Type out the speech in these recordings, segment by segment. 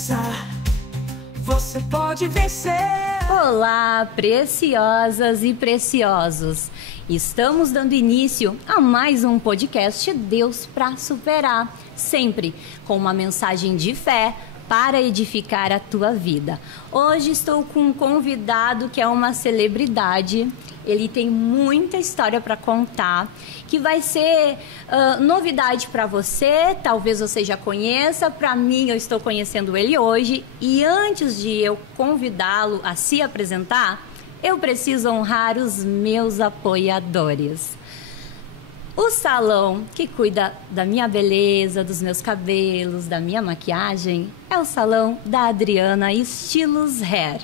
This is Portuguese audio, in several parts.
Força, você pode vencer. Olá, preciosas e preciosos! Estamos dando início a mais um podcast Deus para Superar, sempre com uma mensagem de fé para edificar a tua vida. Hoje estou com um convidado que é uma celebridade. Ele tem muita história para contar, que vai ser novidade para você, talvez você já conheça. Para mim, eu estou conhecendo ele hoje. E antes de eu convidá-lo a se apresentar, eu preciso honrar os meus apoiadores. O salão que cuida da minha beleza, dos meus cabelos, da minha maquiagem, é o salão da Adriana Estilos Hair.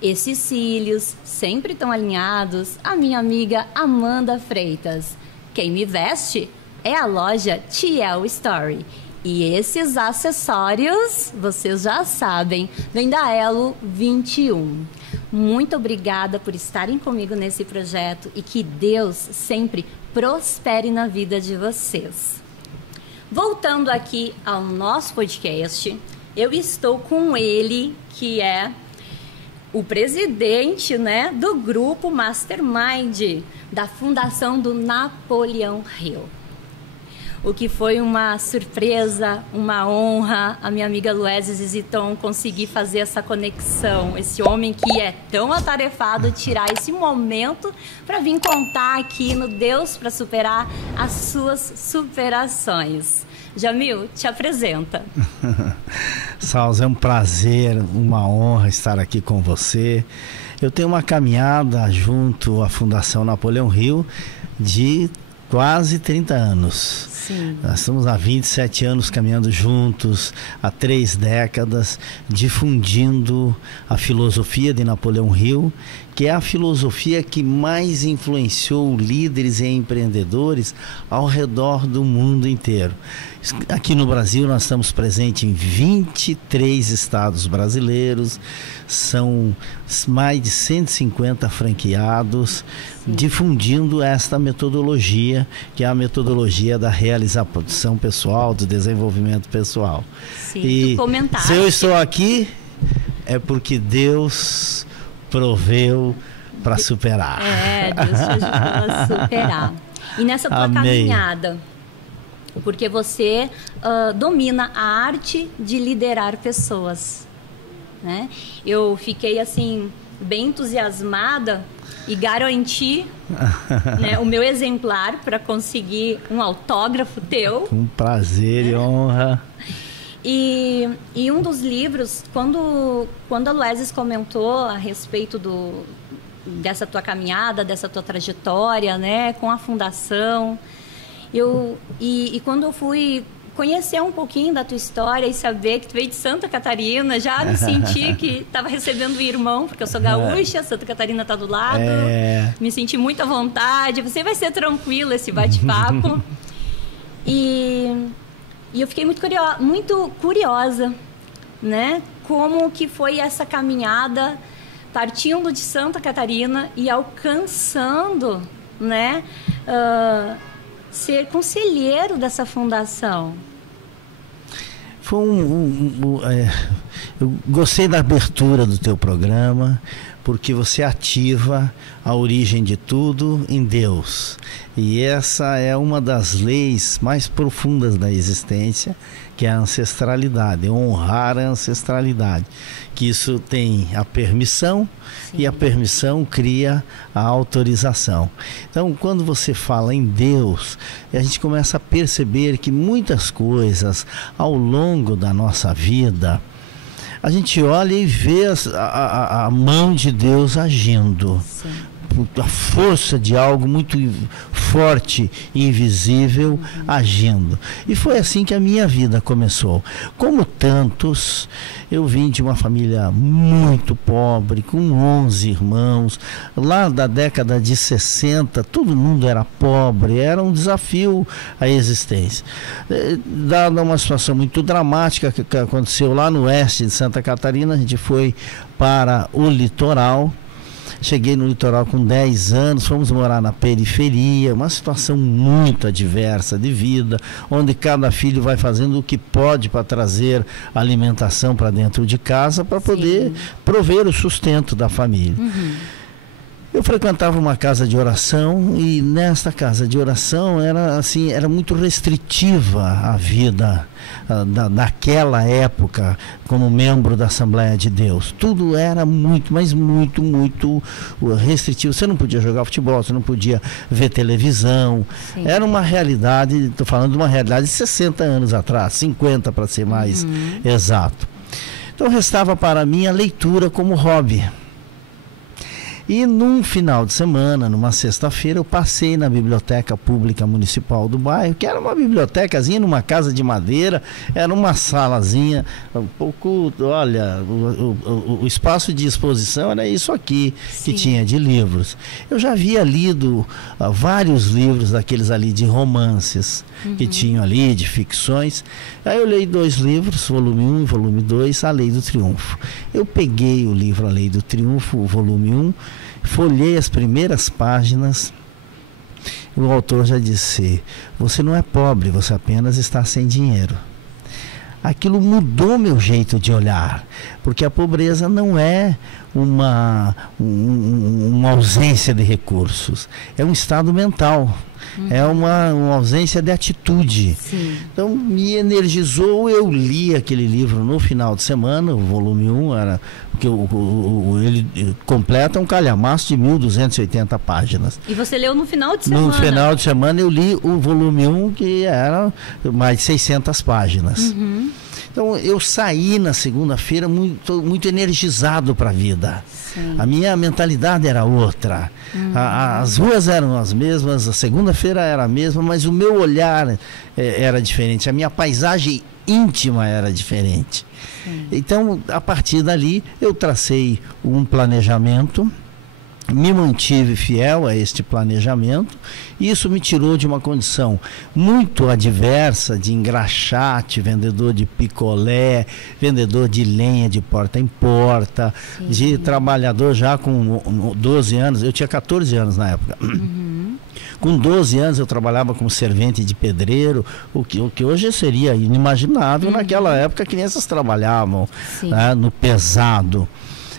Esses cílios sempre estão alinhados, a minha amiga Amanda Freitas. Quem me veste é a loja Tiel Story. E esses acessórios, vocês já sabem, vem da Elo 21. Muito obrigada por estarem comigo nesse projeto e que Deus sempre prospere na vida de vocês. Voltando aqui ao nosso podcast, eu estou com ele, que é o presidente, do grupo Mastermind da Fundação do Napoleão Hill. O que foi uma surpresa, uma honra, a minha amiga Luésia Ziziton conseguir fazer essa conexão. Esse homem que é tão atarefado, tirar esse momento para vir contar aqui no Deus para Superar as suas superações. Jamil, te apresenta. Salza, é um prazer, uma honra estar aqui com você. Eu tenho uma caminhada junto à Fundação Napoleão Hill de quase 30 anos. Sim. Nós estamos há 27 anos caminhando juntos, há 3 décadas, difundindo a filosofia de Napoleão Hill, que é a filosofia que mais influenciou líderes e empreendedores ao redor do mundo inteiro. Aqui no Brasil nós estamos presentes em 23 estados brasileiros, são mais de 150 franqueados, difundindo esta metodologia, que é a metodologia da realização pessoal, do desenvolvimento pessoal. Sim, e se eu estou aqui, é porque Deus proveu para superar. Deus te ajudou a superar. E nessa tua caminhada, porque você domina a arte de liderar pessoas, né? Eu fiquei assim bem entusiasmada e garanti o meu exemplar para conseguir um autógrafo teu. Um prazer e honra. E um dos livros, quando a Luésia comentou a respeito dessa tua caminhada, dessa tua trajetória, com a fundação, e quando eu fui conhecer um pouquinho da tua história e saber que tu veio de Santa Catarina, já me senti que estava recebendo um irmão, porque eu sou gaúcha, Santa Catarina está do lado, me senti muito à vontade, você vai ser tranquilo esse bate-papo. E eu fiquei muito curiosa, como que foi essa caminhada partindo de Santa Catarina e alcançando, ser conselheiro dessa fundação. Eu gostei da abertura do teu programa, porque você ativa a origem de tudo em Deus. E essa é uma das leis mais profundas da existência, que é a ancestralidade, honrar a ancestralidade. Que isso tem a permissão, e a permissão cria a autorização. Então, quando você fala em Deus, a gente começa a perceber que muitas coisas ao longo da nossa vida, a gente olha e vê a mão de Deus agindo. Sim. A força de algo muito forte e invisível agindo. E foi assim que a minha vida começou. Como tantos, eu vim de uma família muito pobre, com 11 irmãos. Lá da década de 60, todo mundo era pobre, era um desafio à existência. Dada uma situação muito dramática que aconteceu lá no oeste de Santa Catarina, a gente foi para o litoral. cheguei no litoral com 10 anos, fomos morar na periferia, uma situação muito adversa de vida, onde cada filho vai fazendo o que pode para trazer alimentação para dentro de casa, para poder prover o sustento da família. Eu frequentava uma casa de oração e nesta casa de oração era muito restritiva a vida daquela época como membro da Assembleia de Deus. Tudo era muito, mas muito, muito restritivo. Você não podia jogar futebol, você não podia ver televisão. Sim. Era uma realidade, estou falando de uma realidade de 60 anos atrás, 50 para ser mais exato. Então restava para mim a leitura como hobby. E num final de semana, numa sexta-feira, eu passei na Biblioteca Pública Municipal do bairro, que era uma bibliotecazinha numa casa de madeira, era uma salazinha, um pouco, olha, o espaço de exposição era isso aqui, que tinha de livros. Eu já havia lido vários livros daqueles ali de romances, que tinham ali, de ficções. Aí eu li 2 livros, volume 1 e volume 2, A Lei do Triunfo. Eu peguei o livro A Lei do Triunfo, o volume 1, folhei as primeiras páginas. O autor já disse: você não é pobre, você apenas está sem dinheiro. Aquilo mudou meu jeito de olhar, porque a pobreza não é uma ausência de recursos, é um estado mental, é uma ausência de atitude. Sim. Então me energizou, eu li aquele livro no final de semana, o volume 1, porque ele completa um calhamaço de 1.280 páginas. E você leu no final de semana? No final de semana eu li o volume 1, que era mais de 600 páginas. Então eu saí na segunda-feira muito energizado para a vida. Sim. A minha mentalidade era outra. As ruas eram as mesmas, a segunda-feira era a mesma, mas o meu olhar era diferente, a minha paisagem íntima era diferente. Sim. Então, a partir dali, eu tracei um planejamento, me mantive fiel a este planejamento, e isso me tirou de uma condição muito adversa de engraxate, vendedor de picolé, vendedor de lenha de porta em porta, de trabalhador já com 12 anos, eu tinha 14 anos na época. Com 12 anos eu trabalhava como servente de pedreiro, o que hoje seria inimaginável. Naquela época crianças trabalhavam, né, no pesado.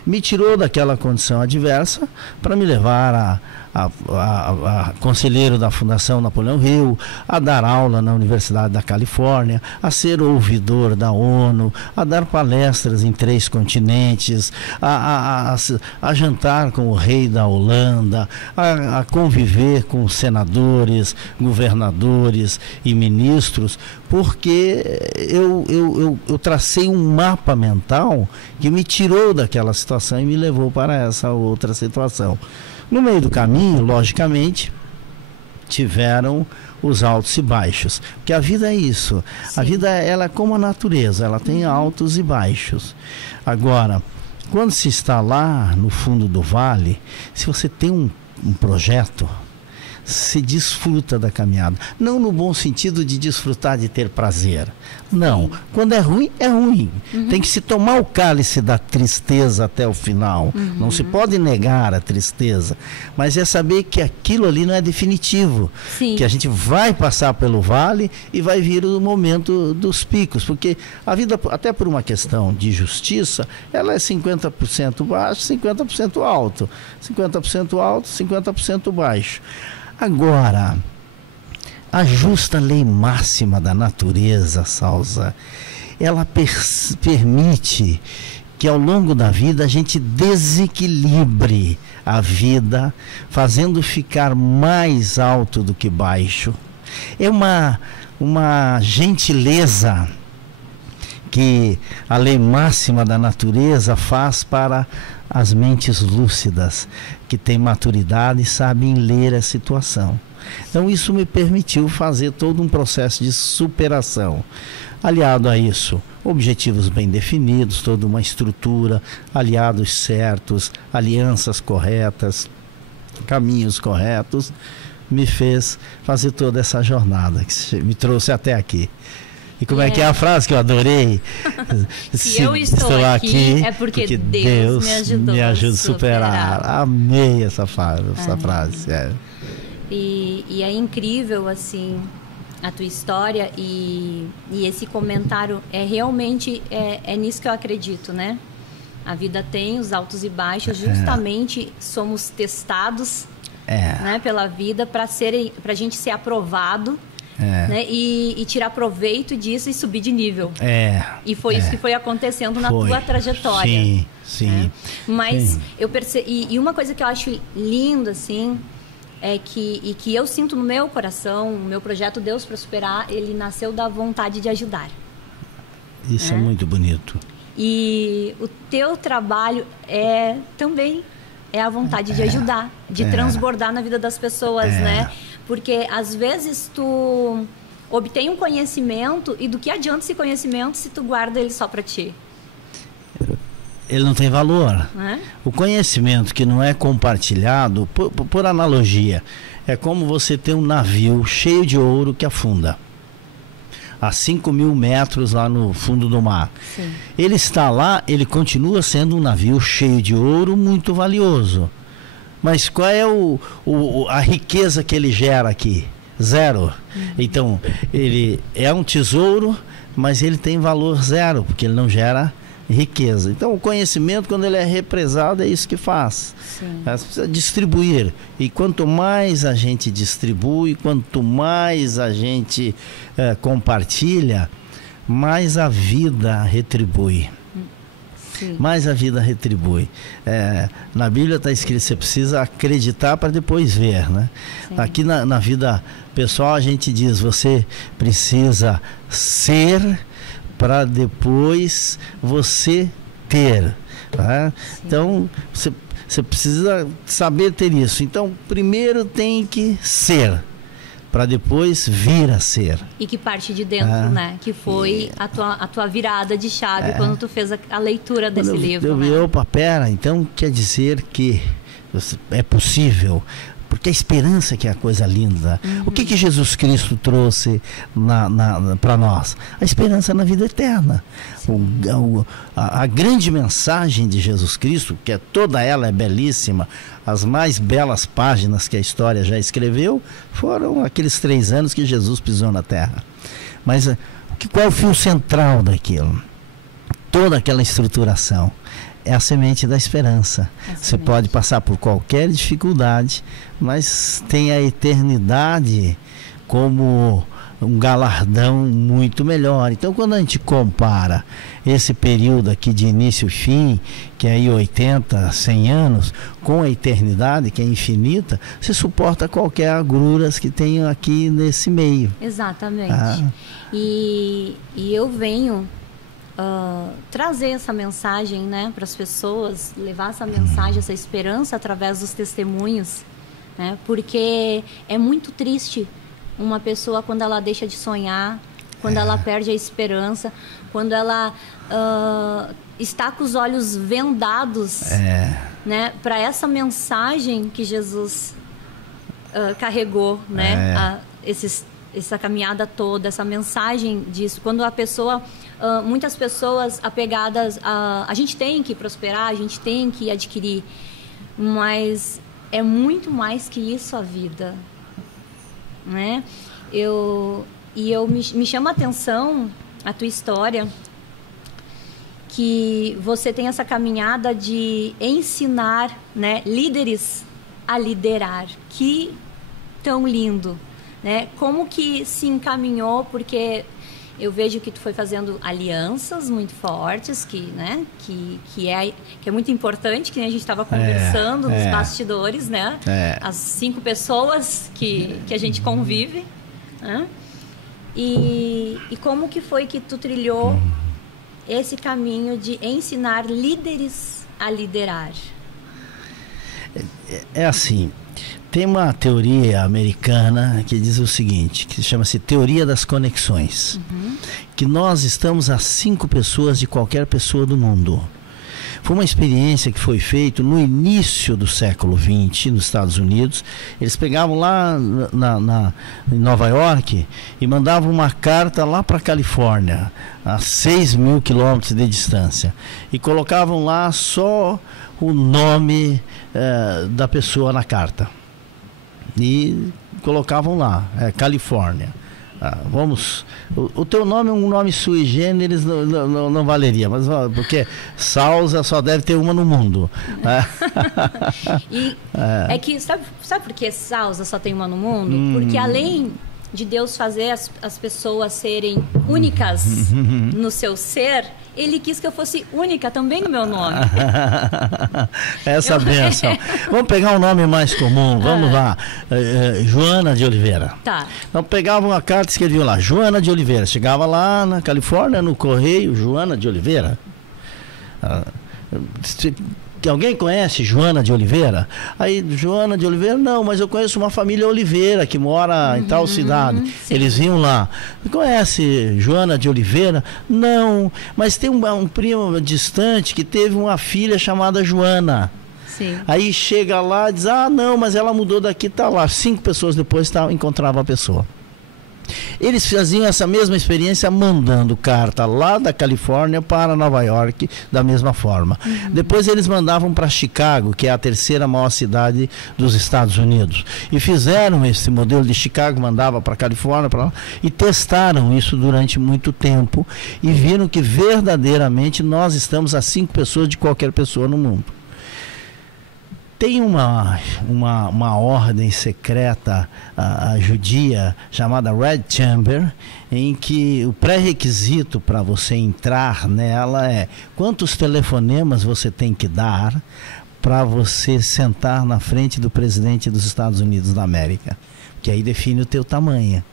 Me tirou daquela condição adversa para me levar a conselheiro da Fundação Napoleão Hill, a dar aula na Universidade da Califórnia, a ser ouvidor da ONU, a dar palestras em 3 continentes, a jantar com o rei da Holanda, a conviver com senadores, governadores e ministros, porque eu tracei um mapa mental que me tirou daquela situação e me levou para essa outra situação. No meio do caminho, logicamente, tiveram os altos e baixos, porque a vida é isso. Sim. A vida ela é como a natureza, ela tem altos e baixos. Agora, quando se está lá no fundo do vale, se você tem um projeto, se desfruta da caminhada. Não no bom sentido de desfrutar de ter prazer. Não. Quando é ruim, é ruim. Tem que se tomar o cálice da tristeza até o final. Não se pode negar a tristeza. Mas é saber que aquilo ali não é definitivo. Sim. Que a gente vai passar pelo vale e vai vir o momento dos picos. Porque a vida, até por uma questão de justiça, ela é 50% baixo, 50% alto. 50% alto, 50% baixo. Agora, a justa lei máxima da natureza, Salza, ela permite que ao longo da vida a gente desequilibre a vida, fazendo ficar mais alto do que baixo. É uma gentileza que a lei máxima da natureza faz para as mentes lúcidas, que têm maturidade e sabem ler a situação. Então isso me permitiu fazer todo um processo de superação. Aliado a isso, objetivos bem definidos, toda uma estrutura, aliados certos, alianças corretas, caminhos corretos, me fez fazer toda essa jornada que me trouxe até aqui. E como é que é a frase que eu adorei? Se eu estou aqui é porque Deus me ajuda a superar. Amei essa frase. E é incrível, assim, a tua história e esse comentário realmente nisso que eu acredito, né? A vida tem os altos e baixos, justamente somos testados né, pela vida para a gente ser aprovado. Né? E tirar proveito disso e subir de nível. E foi isso que foi acontecendo na tua trajetória. Sim. Mas eu percebi. E uma coisa que eu acho lindo, assim, que eu sinto no meu coração, o meu projeto Deus para Superar, ele nasceu da vontade de ajudar. Isso é muito bonito. E o teu trabalho também é a vontade de ajudar, de transbordar na vida das pessoas, né? Porque às vezes tu obtém um conhecimento e do que adianta esse conhecimento se tu guarda ele só para ti? Ele não tem valor. O conhecimento que não é compartilhado, por analogia, é como você ter um navio cheio de ouro que afunda a 5.000 metros lá no fundo do mar. Sim. Ele está lá, ele continua sendo um navio cheio de ouro muito valioso. Mas qual é a riqueza que ele gera aqui? Zero. Então, ele é um tesouro, mas ele tem valor zero, porque ele não gera riqueza. Então, o conhecimento, quando ele é represado, é isso que faz. Você precisa distribuir. E quanto mais a gente distribui, quanto mais a gente compartilha, mais a vida retribui. Mais a vida retribui. Na Bíblia está escrito, você precisa acreditar para depois ver, né? Aqui na vida pessoal a gente diz, você precisa ser para depois você ter, tá? Então você precisa saber ter isso. Então primeiro tem que ser, para depois vir a ser. E que parte de dentro, né? Que foi a tua virada de chave quando tu fez a leitura desse livro. Eu vi, opa, pera, então quer dizer que é possível. Porque a esperança que é a coisa linda. O que Jesus Cristo trouxe para nós? A esperança na vida eterna. A grande mensagem de Jesus Cristo, que toda ela é belíssima, as mais belas páginas que a história já escreveu, foram aqueles 3 anos que Jesus pisou na terra. Mas qual é o fio central daquilo? Toda aquela estruturação é a semente da esperança. Você pode passar por qualquer dificuldade, mas tem a eternidade como um galardão muito melhor. Então, quando a gente compara esse período aqui de início e fim, que é aí 80, 100 anos, com a eternidade, que é infinita, você suporta qualquer agruras que tenham aqui nesse meio. Exatamente. E eu venho trazer essa mensagem, né, para as pessoas, levar essa mensagem, essa esperança através dos testemunhos, né, porque é muito triste uma pessoa quando ela deixa de sonhar, quando ela perde a esperança, quando ela está com os olhos vendados, né, para essa mensagem que Jesus carregou, né, essa caminhada toda, essa mensagem disso. Quando a pessoa, muitas pessoas apegadas a gente tem que prosperar, a gente tem que adquirir, mas é muito mais que isso a vida, né? Me chama a atenção a tua história, que você tem essa caminhada de ensinar, né, líderes a liderar. Que tão lindo, né? Como que se encaminhou? Porque eu vejo que tu foi fazendo alianças muito fortes, que é muito importante, que a gente estava conversando nos bastidores, né? As 5 pessoas que a gente convive, né? E como que foi que tu trilhou esse caminho de ensinar líderes a liderar? É assim, tem uma teoria americana que diz o seguinte, que chama-se teoria das conexões, que nós estamos a 5 pessoas de qualquer pessoa do mundo. Foi uma experiência que foi feita no início do século XX, nos Estados Unidos. Eles pegavam lá em Nova York e mandavam uma carta lá para a Califórnia, a 6.000 quilômetros de distância, e colocavam lá só o nome da pessoa na carta. E colocavam lá, Califórnia. O teu nome é um nome sui generis, não valeria, mas porque Sousa só deve ter uma no mundo. E é que, sabe por que Sousa só tem uma no mundo? Porque além de Deus fazer as pessoas serem únicas no seu ser, Ele quis que eu fosse única também no meu nome. Essa bênção. Vamos pegar um nome mais comum, vamos lá. Joana de Oliveira. Tá. Então pegava uma carta e escrevia lá, Joana de Oliveira. Chegava lá na Califórnia, no correio, Joana de Oliveira. Alguém conhece Joana de Oliveira? Aí, Joana de Oliveira, não, mas eu conheço uma família Oliveira que mora em tal cidade. Sim. Eles iam lá. Conhece Joana de Oliveira? Não, mas tem um primo distante que teve uma filha chamada Joana. Sim. Aí chega lá e diz, não, mas ela mudou daqui, tá lá. 5 pessoas depois encontrava a pessoa. Eles faziam essa mesma experiência mandando carta lá da Califórnia para Nova York da mesma forma. Depois eles mandavam para Chicago, que é a 3ª maior cidade dos Estados Unidos. E fizeram esse modelo de Chicago, mandava para a Califórnia, para lá, e testaram isso durante muito tempo e viram que verdadeiramente nós estamos a 5 pessoas de qualquer pessoa no mundo. Tem uma ordem secreta judia chamada Red Chamber, em que o pré-requisito para você entrar nela é quantos telefonemas você tem que dar para você sentar na frente do presidente dos Estados Unidos da América, que aí define o teu tamanho.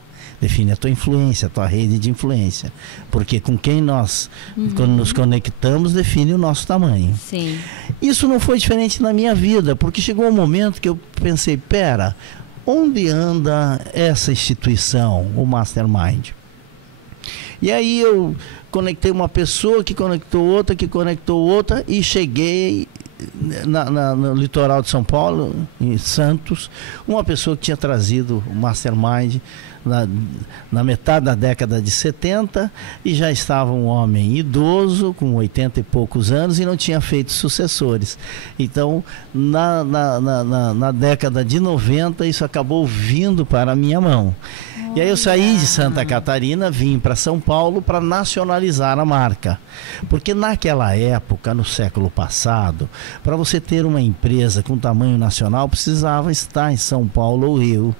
Define a tua influência, a tua rede de influência. Porque com quem nós quando nos conectamos, define o nosso tamanho. Sim. Isso não foi diferente na minha vida, porque chegou um momento que eu pensei, pera, onde anda essa instituição, o Mastermind? E aí eu conectei uma pessoa, que conectou outra, e cheguei no litoral de São Paulo, em Santos, uma pessoa que tinha trazido o Mastermind na metade da década de 70 e já estava um homem idoso, com 80 e poucos anos, e não tinha feito sucessores. Então, na década de 90, isso acabou vindo para a minha mão. E aí eu saí de Santa Catarina, vim para São Paulo para nacionalizar a marca. Porque naquela época, no século passado, para você ter uma empresa com tamanho nacional, precisava estar em São Paulo ou Rio.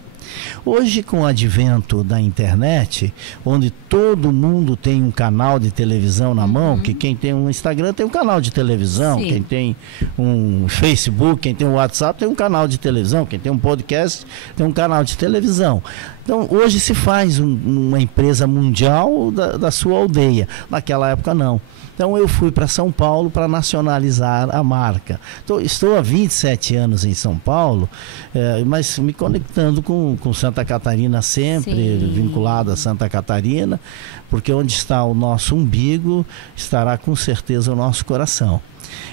Hoje, com o advento da internet, onde todo mundo tem um canal de televisão na mão, que quem tem um Instagram tem um canal de televisão, Sim. Quem tem um Facebook, quem tem um WhatsApp tem um canal de televisão, quem tem um podcast tem um canal de televisão. Então, hoje se faz uma empresa mundial da sua aldeia. Naquela época, não. Então eu fui para São Paulo para nacionalizar a marca. Estou há 27 anos em São Paulo, mas me conectando com Santa Catarina sempre, Sim. vinculado a Santa Catarina, porque onde está o nosso umbigo, estará com certeza o nosso coração.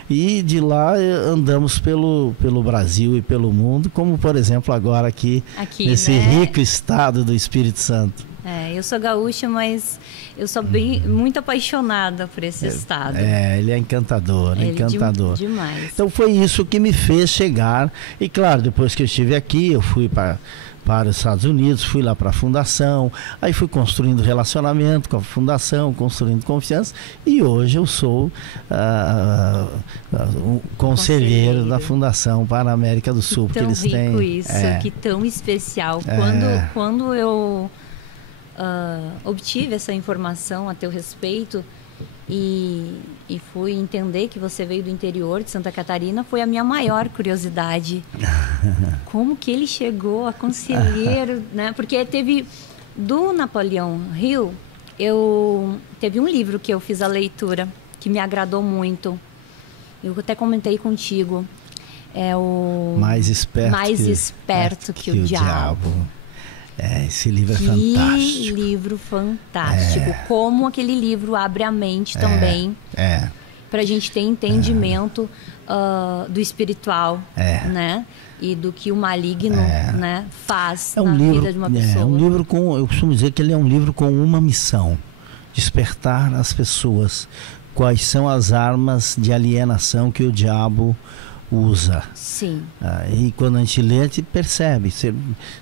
E de lá andamos pelo Brasil e pelo mundo, como por exemplo agora aqui nesse rico estado do Espírito Santo. Eu sou gaúcha, mas eu sou muito apaixonada por esse estado. Ele é encantador, encantador. Demais. Então foi isso que me fez chegar. E claro, depois que eu estive aqui, eu fui para os Estados Unidos, fui lá para a fundação, aí fui construindo relacionamento com a fundação, construindo confiança, e hoje eu sou o conselheiro da Fundação para a América do Sul. Que tão porque eles rico têm, isso, que tão especial. Quando eu obtive essa informação a teu respeito e fui entender que você veio do interior de Santa Catarina, foi a minha maior curiosidade. Como que ele chegou a conselheiro, né? Porque teve, do Napoleão Hill, teve um livro que eu fiz a leitura, que me agradou muito. Eu até comentei contigo. É o Mais Esperto que o Diabo. Esse livro é fantástico. Que livro fantástico. Como aquele livro abre a mente também. para a gente ter entendimento do espiritual, né? E do que o maligno, né, faz na vida de uma pessoa. É um livro eu costumo dizer que ele é um livro com uma missão: despertar as pessoas quais são as armas de alienação que o diabo usa. Sim. E quando a gente lê, a gente percebe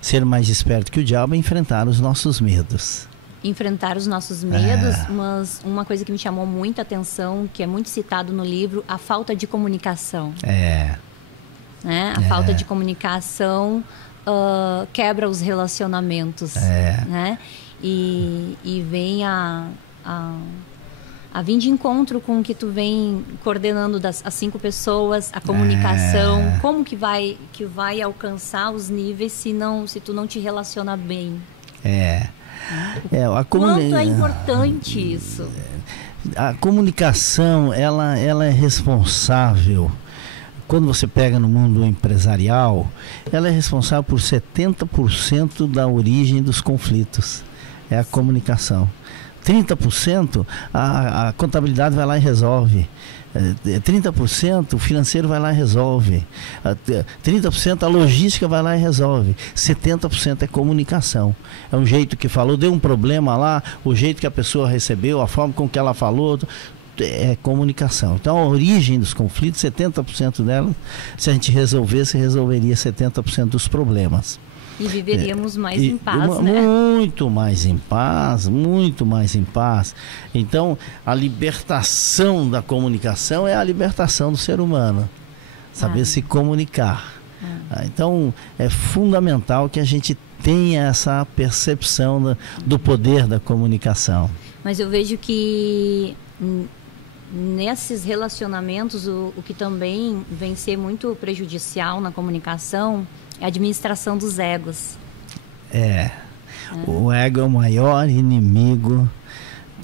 ser mais esperto que o diabo é enfrentar os nossos medos. Enfrentar os nossos medos, mas uma coisa que me chamou muita atenção, que é muito citado no livro, a falta de comunicação. Né? A falta de comunicação quebra os relacionamentos, né? E vem a vir de encontro com o que tu vem coordenando as 5 pessoas, a comunicação, como que vai alcançar os níveis se tu não te relaciona bem. Quanto é importante isso? A comunicação, ela é responsável. Quando você pega no mundo empresarial, ela é responsável por 70% da origem dos conflitos. É a comunicação. 30% a contabilidade vai lá e resolve. 30% o financeiro vai lá e resolve. 30% a logística vai lá e resolve. 70% é comunicação. É um jeito que falou, deu um problema lá, o jeito que a pessoa recebeu, a forma com que ela falou, é comunicação. Então a origem dos conflitos, 70% delas, se a gente resolvesse, resolveria 70% dos problemas. E viveríamos mais em paz, né? Muito mais em paz, muito mais em paz. Então, a libertação da comunicação é a libertação do ser humano. Saber se comunicar. Então, é fundamental que a gente tenha essa percepção do poder da comunicação. Mas eu vejo que nesses relacionamentos, o que também vem ser muito prejudicial na comunicação é a administração dos egos. O ego é o maior inimigo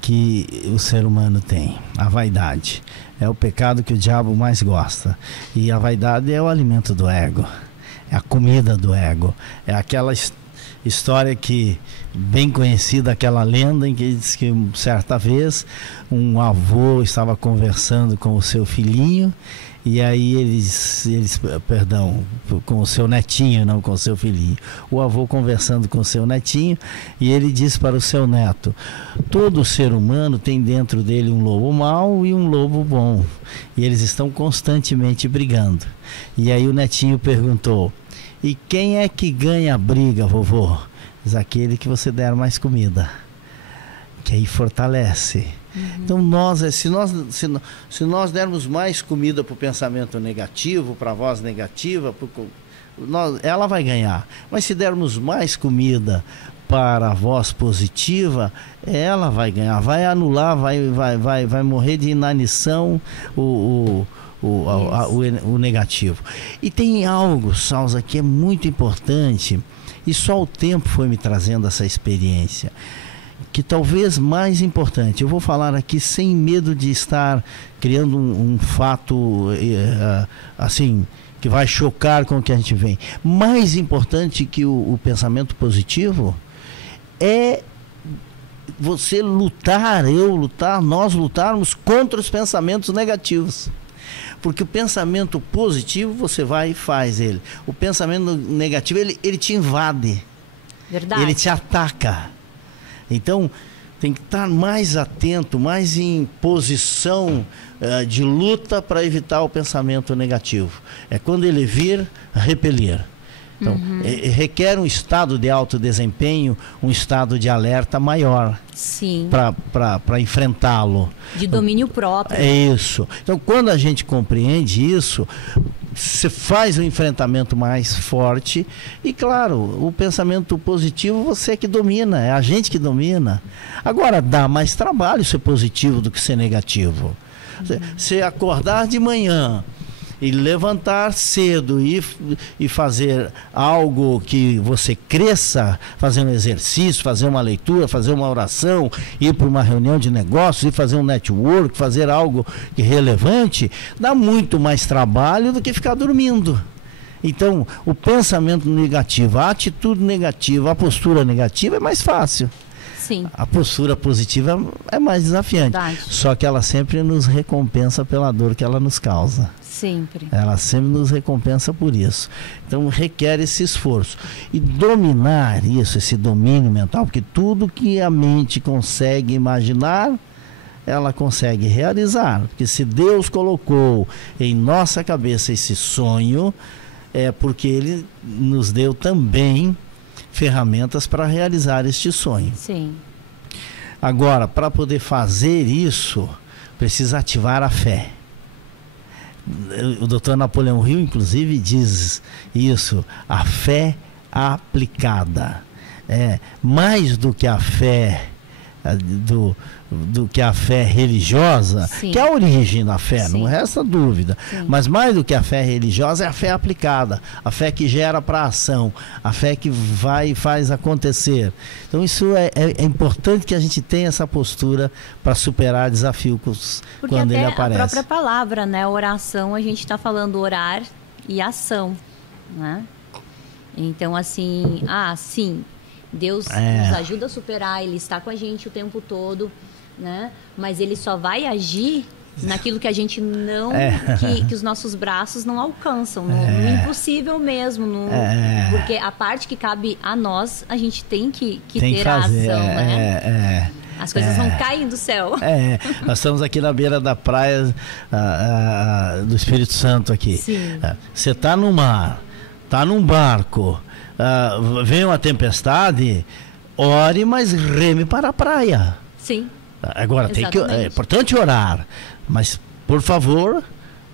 que o ser humano tem. A vaidade é o pecado que o diabo mais gosta. E a vaidade é o alimento do ego. É a comida do ego. É aquela história que bem conhecida, aquela lenda em que diz que certa vez um avô estava conversando com o seu filhinho. E aí com o seu netinho, não com o seu filhinho. O avô conversando com o seu netinho, e ele disse para o seu neto: todo ser humano tem dentro dele um lobo mau e um lobo bom. E eles estão constantemente brigando. E aí o netinho perguntou: e quem é que ganha a briga, vovô? Diz: aquele que você der mais comida. Que aí fortalece. Então se nós dermos mais comida para o pensamento negativo, para a voz negativa, ela vai ganhar. Mas se dermos mais comida para a voz positiva, ela vai ganhar, vai anular, vai morrer de inanição o negativo. E tem algo, Salza, que é muito importante, e só o tempo foi me trazendo essa experiência, que talvez mais importante. Eu vou falar aqui sem medo de estar criando um fato assim, que vai chocar com o que a gente vê. Mais importante que o pensamento positivo é você lutar, nós lutarmos contra os pensamentos negativos. Porque o pensamento positivo você vai e faz ele. O pensamento negativo, ele te invade. Verdade. Ele te ataca. Então, tem que estar mais atento, mais em posição de luta para evitar o pensamento negativo. É quando ele vir, repelir. Então, requer um estado de alto desempenho, um estado de alerta maior. Sim. Para enfrentá-lo. De domínio próprio. É isso. Então, quando a gente compreende isso, você faz um enfrentamento mais forte e, claro, o pensamento positivo você é que domina, é a gente que domina. Agora, dá mais trabalho ser positivo do que ser negativo. Você acordar de manhã e levantar cedo e fazer algo que você cresça, fazer um exercício, fazer uma leitura, fazer uma oração, ir para uma reunião de negócios, ir fazer um network, fazer algo relevante, dá muito mais trabalho do que ficar dormindo. Então, o pensamento negativo, a atitude negativa, a postura negativa é mais fácil. Sim. A postura positiva é mais desafiante. Verdade. Só que ela sempre nos recompensa pela dor que ela nos causa. Sempre. Ela sempre nos recompensa por isso. Então requer esse esforço. E dominar isso, esse domínio mental, porque tudo que a mente consegue imaginar, ela consegue realizar. Porque se Deus colocou em nossa cabeça esse sonho, é porque Ele nos deu também ferramentas para realizar este sonho. Sim. Agora, para poder fazer isso, precisa ativar a fé. O Dr. Napoleão Hill, inclusive, diz isso, a fé aplicada. Mais do que a fé do que a fé religiosa, Sim. que é a origem da fé, Sim. não resta dúvida. Sim. Mas mais do que a fé religiosa é a fé aplicada, a fé que gera para ação, a fé que vai e faz acontecer. Então isso é importante que a gente tenha essa postura para superar desafios Porque quando até ele aparece. a própria palavra, né, oração, a gente está falando orar e ação, né? Então assim, sim, Deus nos ajuda a superar, Ele está com a gente o tempo todo, né? Mas Ele só vai agir naquilo que a gente não, que os nossos braços não alcançam, no impossível mesmo, porque a parte que cabe a nós, a gente tem que ter a ação, né? As coisas não caem do céu. Nós estamos aqui na beira da praia do Espírito Santo aqui. Você está no mar, está num barco, vem uma tempestade, ore, mas reme para a praia. Sim. Agora, é importante orar, mas, por favor,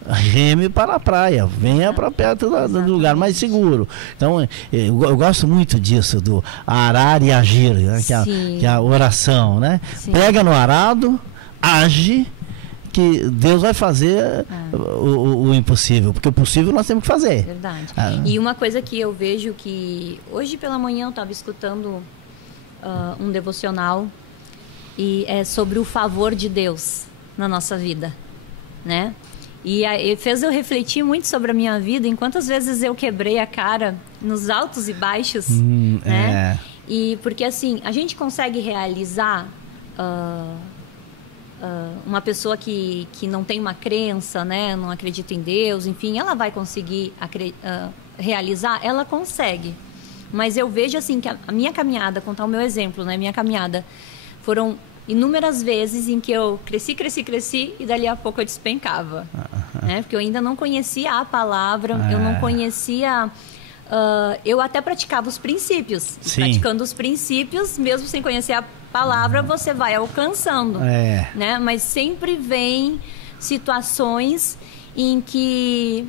reme para a praia, venha para perto do lugar mais seguro. Então, eu gosto muito disso, do arar e agir, né? que é a oração, né? Pega no arado, age, que Deus vai fazer o impossível, porque o possível nós temos que fazer. Verdade. E uma coisa que eu vejo que hoje pela manhã eu estava escutando um devocional e é sobre o favor de Deus na nossa vida, né? E fez eu refletir muito sobre a minha vida, em quantas vezes eu quebrei a cara nos altos e baixos, né? E porque assim, a gente consegue realizar uma pessoa que não tem uma crença, né, não acredita em Deus, enfim, ela vai conseguir realizar? Ela consegue. Mas eu vejo assim que a minha caminhada, contar o meu exemplo, né, minha caminhada, foram inúmeras vezes em que eu cresci e dali a pouco eu despencava, né, porque eu ainda não conhecia a palavra, eu não conhecia... eu até praticava os princípios. Praticando os princípios, mesmo sem conhecer a palavra, você vai alcançando. Né? Mas sempre vem situações em que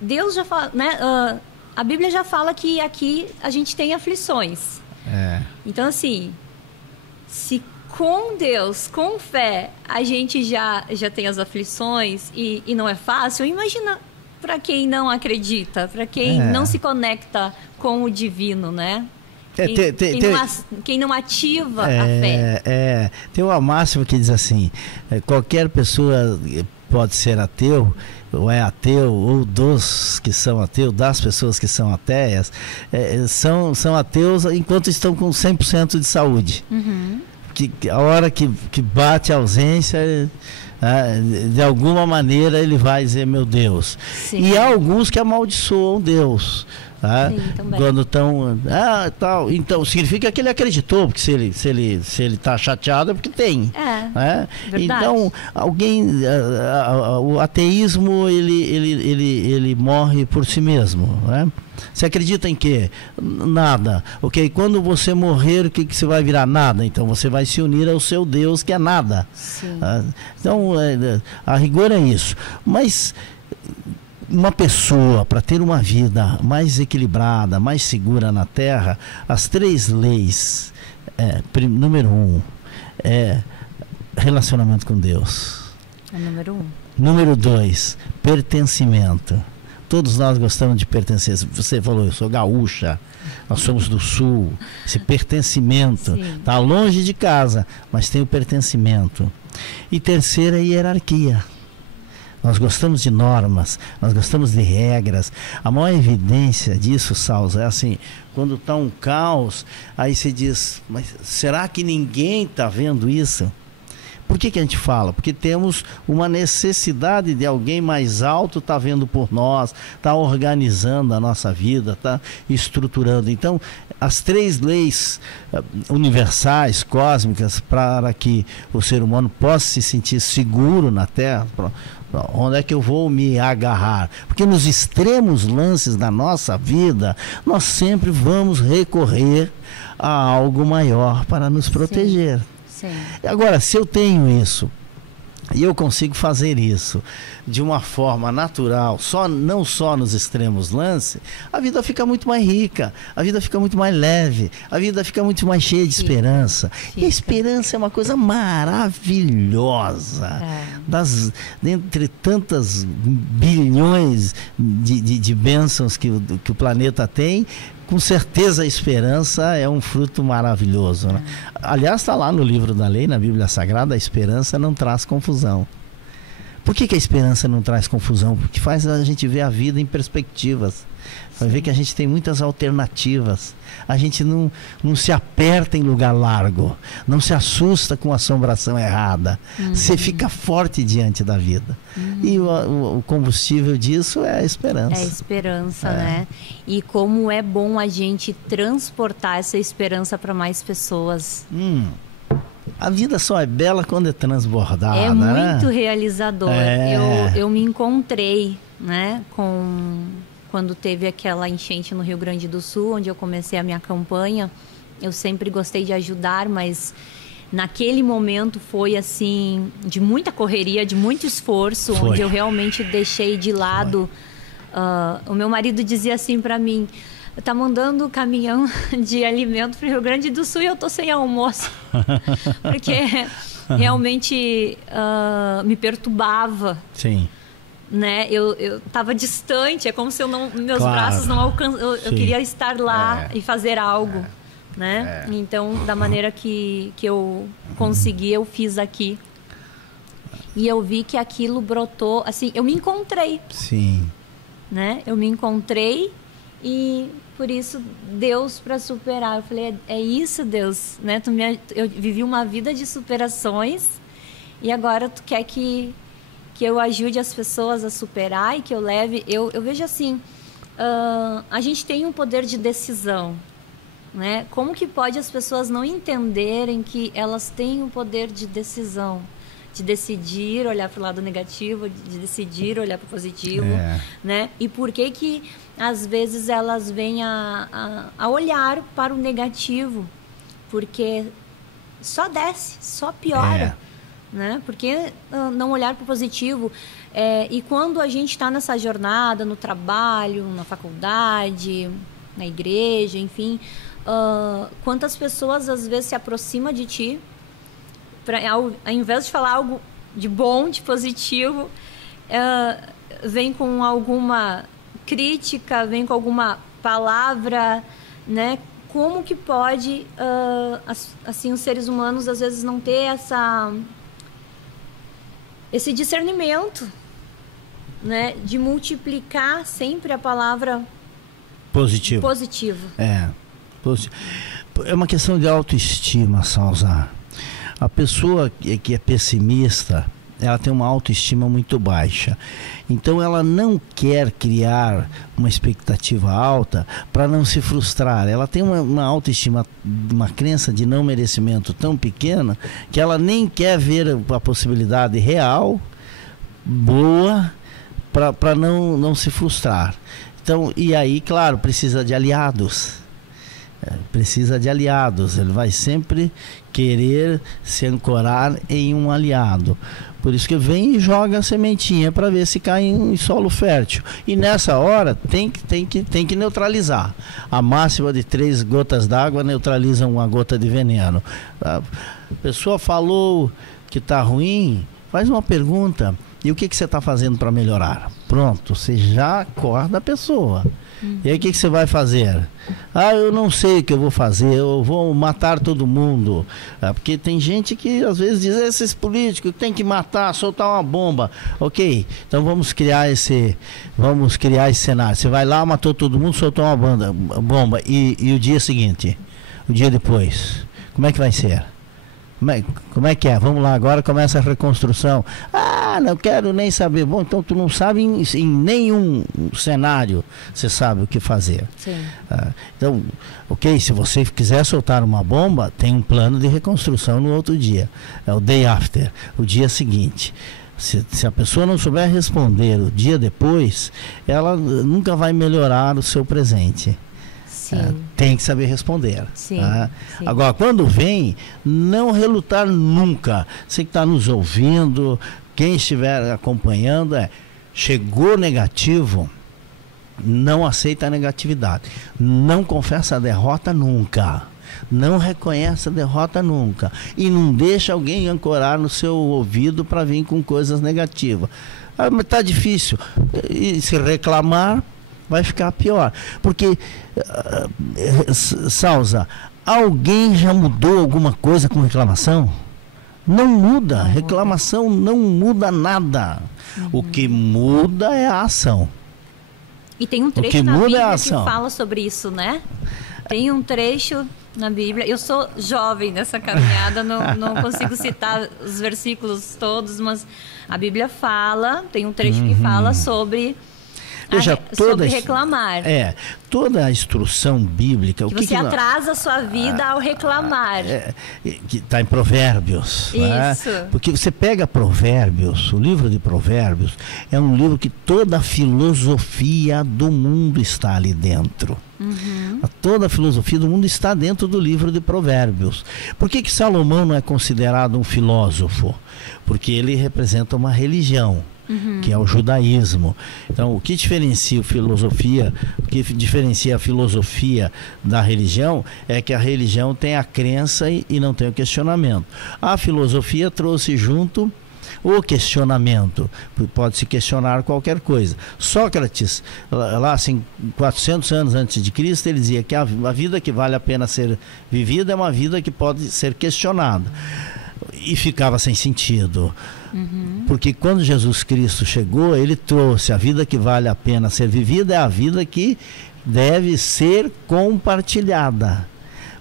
Deus já fala, né? A Bíblia já fala que aqui a gente tem aflições. Então, assim, se com Deus, com fé, a gente já tem as aflições e não é fácil, imagina para quem não acredita, para quem não se conecta com o divino, né? Quem não ativa a fé. Tem uma máxima que diz assim, qualquer pessoa pode ser ateu, ou é ateu, ou dos que são ateus, das pessoas que são ateias, são ateus enquanto estão com 100% de saúde. Que a hora que bate a ausência... de alguma maneira ele vai dizer meu Deus. E há alguns que amaldiçoam Deus, quando estão tal. Então significa que ele acreditou, porque se ele está chateado é porque tem. Então o ateísmo ele morre por si mesmo, né? Você acredita em quê? Nada. Ok, quando você morrer, o que você vai virar? Nada. Então você vai se unir ao seu Deus, que é nada. Então, a rigor é isso. Mas uma pessoa, para ter uma vida mais equilibrada, mais segura na Terra, as 3 leis, número 1, é relacionamento com Deus. Número 1. Número 2, pertencimento. Todos nós gostamos de pertencer. Você falou, eu sou gaúcha, nós somos do Sul. Esse pertencimento está longe de casa, mas tem o pertencimento. E terceira, hierarquia. Nós gostamos de normas, nós gostamos de regras. A maior evidência disso, Salza, é assim, quando está um caos, aí você diz, mas será que ninguém está vendo isso? Por que a gente fala? Porque temos uma necessidade de alguém mais alto estar vendo por nós, estar organizando a nossa vida, estar estruturando. Então, as 3 leis universais, cósmicas, para que o ser humano possa se sentir seguro na Terra, onde é que eu vou me agarrar? Porque nos extremos lances da nossa vida, nós sempre vamos recorrer a algo maior para nos proteger. Sim. Agora, se eu tenho isso e eu consigo fazer isso de uma forma natural, não só nos extremos lances, a vida fica muito mais rica, a vida fica muito mais leve, a vida fica muito mais cheia de esperança. E a esperança é uma coisa maravilhosa. Dentre tantas bilhões de bênçãos que o planeta tem, com certeza a esperança é um fruto maravilhoso, né? Aliás, está lá no livro da lei, na Bíblia Sagrada, a esperança não traz confusão. Por que a esperança não traz confusão? Porque faz a gente ver a vida em perspectivas. Vai ver que a gente tem muitas alternativas. A gente não se aperta em lugar largo. Não se assusta com a assombração errada. Você fica forte diante da vida. E o combustível disso é a esperança. É a esperança, né? E como é bom a gente transportar essa esperança para mais pessoas. A vida só é bela quando é transbordada. É muito né? realizador. Eu me encontrei, né, quando teve aquela enchente no Rio Grande do Sul, onde eu comecei a minha campanha. Eu sempre gostei de ajudar, mas naquele momento foi assim, de muita correria, de muito esforço, onde eu realmente deixei de lado. O meu marido dizia assim para mim: tá mandando caminhão de alimento para o Rio Grande do Sul e eu tô sem almoço. Porque realmente me perturbava. Sim. Né? Eu estava distante, é como se meus braços não alcançassem. Eu queria estar lá e fazer algo. Né? Então, da maneira que eu consegui, eu fiz aqui. E eu vi que aquilo brotou, assim, eu me encontrei. Sim. Né? Eu me encontrei e por isso Deus para superar. Eu falei, é isso, Deus, né? Eu vivi uma vida de superações e agora tu quer que eu ajude as pessoas a superar e que eu leve. Eu vejo assim, a gente tem um poder de decisão, né? Como que pode as pessoas não entenderem que elas têm o poder de decisão? De decidir olhar para o lado negativo, de decidir olhar para o positivo, né? E por que às vezes elas vêm a olhar para o negativo? Porque só desce, só piora, né? Por que não olhar para o positivo? E quando a gente está nessa jornada, no trabalho, na faculdade, na igreja, enfim, quantas pessoas às vezes se aproximam de ti, ao invés de falar algo de bom, de positivo, vem com alguma crítica, vem com alguma palavra, né? Como que pode, assim, os seres humanos às vezes não ter esse discernimento, né? De multiplicar sempre a palavra positivo. É uma questão de autoestima, Salzar. A pessoa que é pessimista, ela tem uma autoestima muito baixa. Então ela não quer criar uma expectativa alta para não se frustrar. Ela tem uma autoestima, uma crença de não merecimento tão pequena que ela nem quer ver a possibilidade real, boa, para não se frustrar. Então, e aí, claro, precisa de aliados. Ele vai sempre querer se ancorar em um aliado. Por isso que vem e joga a sementinha para ver se cai em solo fértil. E nessa hora tem que neutralizar. A máxima de 3 gotas d'água neutraliza uma gota de veneno. A pessoa falou que está ruim, faz uma pergunta. E o que você está fazendo para melhorar? Pronto, você já acorda a pessoa. E aí o que você vai fazer? Ah, eu não sei o que eu vou fazer, eu vou matar todo mundo. Porque tem gente que às vezes diz, esses políticos tem que matar, soltar uma bomba. Ok, então vamos criar esse cenário. Você vai lá, matou todo mundo, soltou uma bomba. E o dia seguinte? O dia depois? Como é que vai ser? Como é que é? Vamos lá, agora começa a reconstrução. Ah, não quero nem saber. Bom, então tu não sabe em nenhum cenário você sabe o que fazer. Sim. Então, ok, se você quiser soltar uma bomba, tem um plano de reconstrução no outro dia. É o day after, o dia seguinte. Se a pessoa não souber responder o dia depois, ela nunca vai melhorar o seu presente. Tem que saber responder. Sim. Agora, quando vem, não relutar nunca. Você que está nos ouvindo, quem estiver acompanhando, chegou negativo, não aceita a negatividade. Não confessa a derrota nunca. Não reconhece a derrota nunca. E não deixa alguém ancorar no seu ouvido para vir com coisas negativas. Mas está difícil. E se reclamar, vai ficar pior. Porque, Salza, alguém já mudou alguma coisa com reclamação? Não muda. Reclamação não muda nada. O que muda é a ação. E tem um trecho na Bíblia que fala sobre isso, né? Tem um trecho na Bíblia. Eu sou jovem nessa caminhada, não consigo citar os versículos todos, mas a Bíblia fala, tem um trecho que fala sobre... sobre reclamar. Toda a instrução bíblica... Que você atrasa a sua vida ao reclamar. Que está em Provérbios. Isso. Né? Porque você pega Provérbios, o livro de Provérbios, é um livro que toda a filosofia do mundo está ali dentro. Toda a filosofia do mundo está dentro do livro de Provérbios. Por que Salomão não é considerado um filósofo? Porque ele representa uma religião. Que é o judaísmo. Então, o que diferencia a filosofia da religião é que a religião tem a crença e não tem o questionamento. A filosofia trouxe junto o questionamento. Pode se questionar qualquer coisa. Sócrates, lá assim, 400 anos antes de Cristo, ele dizia que a vida que vale a pena ser vivida é uma vida que pode ser questionada. E ficava sem sentido. Porque quando Jesus Cristo chegou, ele trouxe a vida que vale a pena ser vivida, é a vida que deve ser compartilhada.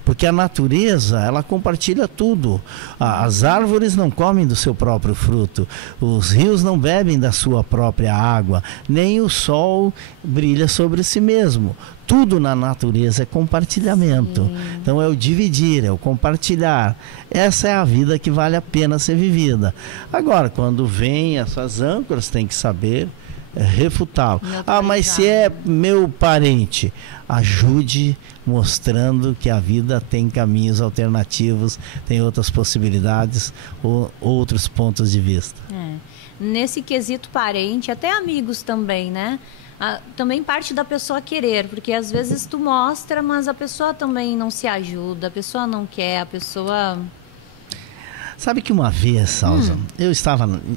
Porque a natureza, ela compartilha tudo. As árvores não comem do seu próprio fruto, os rios não bebem da sua própria água, nem o sol brilha sobre si mesmo. Tudo na natureza é compartilhamento. Sim. Então é o dividir, é o compartilhar. Essa é a vida que vale a pena ser vivida. Agora, quando vem essas âncoras, tem que saber refutá-lo. Mas se é meu parente, ajude mostrando que a vida tem caminhos alternativos, tem outras possibilidades, ou outros pontos de vista. Nesse quesito parente, até amigos também, né? Também parte da pessoa querer, porque às vezes tu mostra, mas a pessoa também não se ajuda, a pessoa não quer, a pessoa... Sabe que uma vez, Salza, eu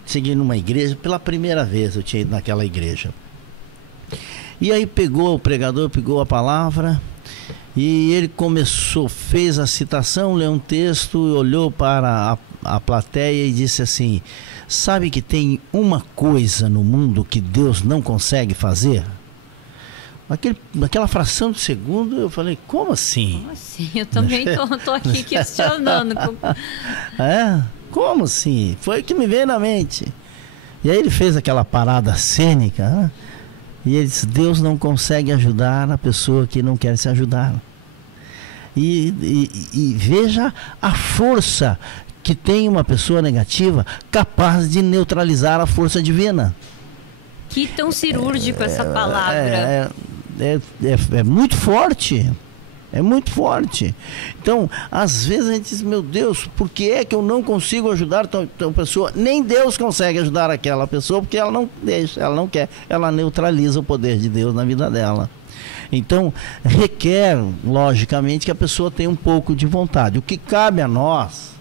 cheguei numa igreja, pela primeira vez eu tinha ido naquela igreja. E aí o pregador pegou a palavra e ele fez a citação, leu um texto, olhou para a plateia e disse assim: sabe que tem uma coisa no mundo que Deus não consegue fazer? Naquela fração de segundo eu falei, como assim? Como assim? Eu também tô aqui questionando. Como assim? Foi o que me veio na mente. E aí ele fez aquela parada cênica, né? E ele disse, Deus não consegue ajudar a pessoa que não quer se ajudar. E veja a força que tem uma pessoa negativa capaz de neutralizar a força divina. Que tão cirúrgico essa palavra. É muito forte. É muito forte. Então, às vezes a gente diz, meu Deus, por que é que eu não consigo ajudar tal pessoa? Nem Deus consegue ajudar aquela pessoa, porque ela não deixa, ela não quer. Ela neutraliza o poder de Deus na vida dela. Então, requer, logicamente, que a pessoa tenha um pouco de vontade. O que cabe a nós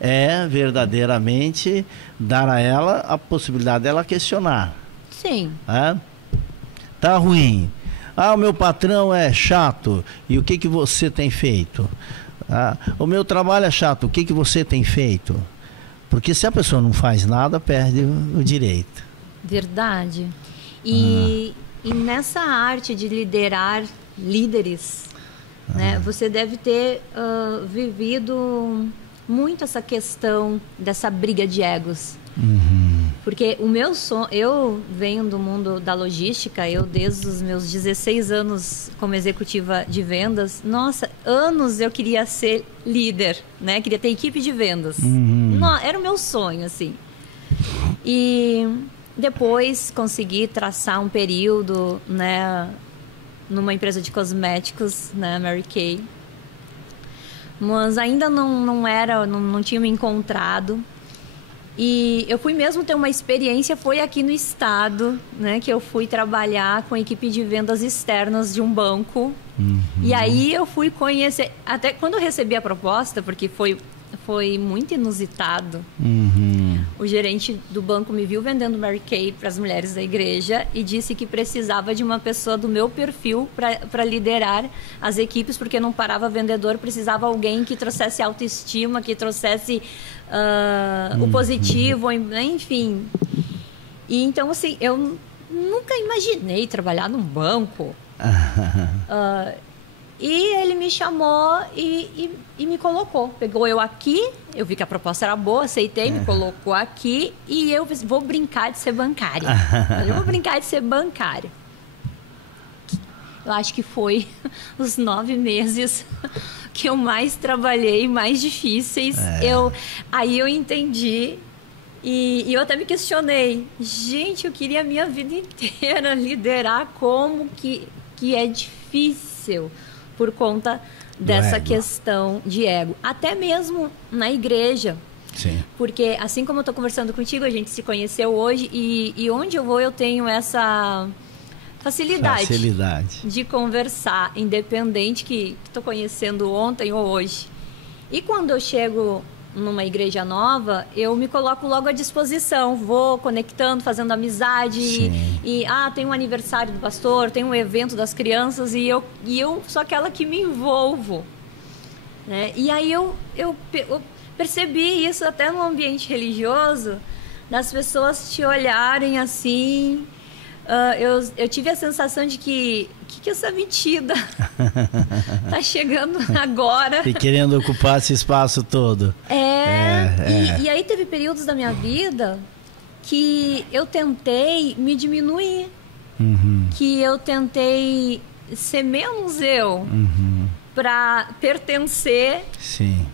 é verdadeiramente dar a ela a possibilidade dela questionar. Sim. Tá ruim. O meu patrão é chato. E o que que você tem feito? O meu trabalho é chato. O que que você tem feito? Porque se a pessoa não faz nada, perde o direito. Verdade. E nessa arte de liderar líderes, né, você deve ter vivido muito essa questão dessa briga de egos. Porque o meu sonho, eu venho do mundo da logística, eu desde os meus 16 anos como executiva de vendas, nossa, anos eu queria ser líder, né? Queria ter equipe de vendas. Era o meu sonho, assim. E depois consegui traçar um período, né, numa empresa de cosméticos, né, Mary Kay. Mas ainda não tinha me encontrado. E eu fui mesmo ter uma experiência, foi aqui no estado, né, que eu fui trabalhar com a equipe de vendas externas de um banco. E aí eu fui conhecer, até quando eu recebi a proposta, porque foi muito inusitado. O gerente do banco me viu vendendo Mary Kay para as mulheres da igreja e disse que precisava de uma pessoa do meu perfil para liderar as equipes, porque não parava vendedor, precisava alguém que trouxesse autoestima, que trouxesse o positivo, enfim. E então, assim, eu nunca imaginei trabalhar num banco. E ele me chamou e me colocou. Pegou eu aqui, eu vi que a proposta era boa, aceitei, me colocou aqui e eu vou brincar de ser bancária. Eu vou brincar de ser bancária. Eu acho que foi os 9 meses que eu mais trabalhei, mais difíceis. Aí eu entendi e eu até me questionei. Gente, eu queria a minha vida inteira liderar, como que é difícil por conta dessa questão de ego. Até mesmo na igreja. Sim. Porque assim como eu estou conversando contigo, a gente se conheceu hoje e onde eu vou eu tenho essa facilidade de conversar, independente que estou conhecendo ontem ou hoje. E quando eu chego numa igreja nova, eu me coloco logo à disposição, vou conectando, fazendo amizade. E tem um aniversário do pastor, tem um evento das crianças e eu sou aquela que me envolvo, né? E aí eu percebi isso até no ambiente religioso, das pessoas te olharem assim. Eu tive a sensação de que essa metida tá chegando agora. E querendo ocupar esse espaço todo. E aí teve períodos da minha vida que eu tentei me diminuir. Que eu tentei ser menos eu para pertencer. Sim.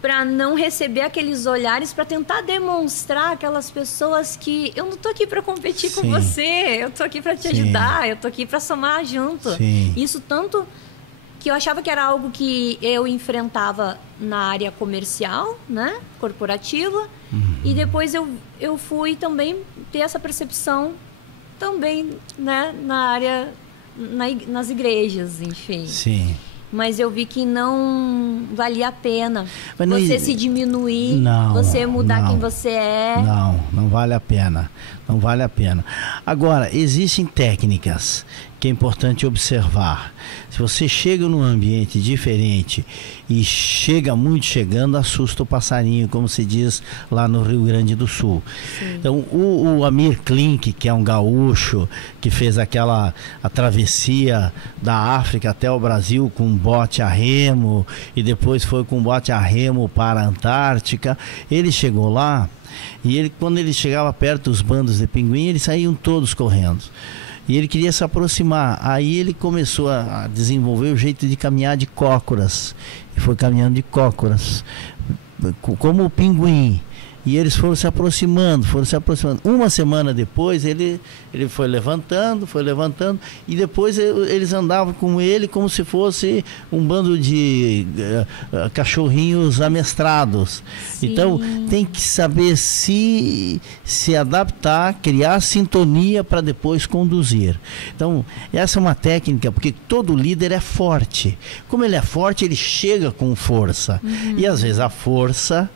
Para não receber aqueles olhares, para tentar demonstrar aquelas pessoas que eu não tô aqui para competir com você, eu tô aqui para te ajudar, eu tô aqui para somar junto. Isso tanto que eu achava que era algo que eu enfrentava na área comercial, né, corporativa, e depois eu fui também ter essa percepção também, né, na área, nas igrejas, enfim. Sim. Mas eu vi que não valia a pena você se diminuir, você mudar quem você é. Não vale a pena. Não vale a pena. Agora, existem técnicas que é importante observar. Se você chega num ambiente diferente e chega muito chegando, assusta o passarinho, como se diz lá no Rio Grande do Sul. Então, o Amir Klink, que é um gaúcho, que fez a travessia da África até o Brasil com um bote a remo, e depois foi com um bote a remo para a Antártica, ele chegou lá, e quando ele chegava perto dos bandos de pinguim, eles saíam todos correndo. E ele queria se aproximar. Aí ele começou a desenvolver o jeito de caminhar de cócoras. E foi caminhando de cócoras, como o pinguim. E eles foram se aproximando, foram se aproximando. Uma semana depois, ele foi levantando, e depois eles andavam com ele como se fosse um bando de cachorrinhos amestrados. Sim. Então, tem que saber se adaptar, criar sintonia para depois conduzir. Então, essa é uma técnica, porque todo líder é forte. Como ele é forte, ele chega com força. E às vezes a força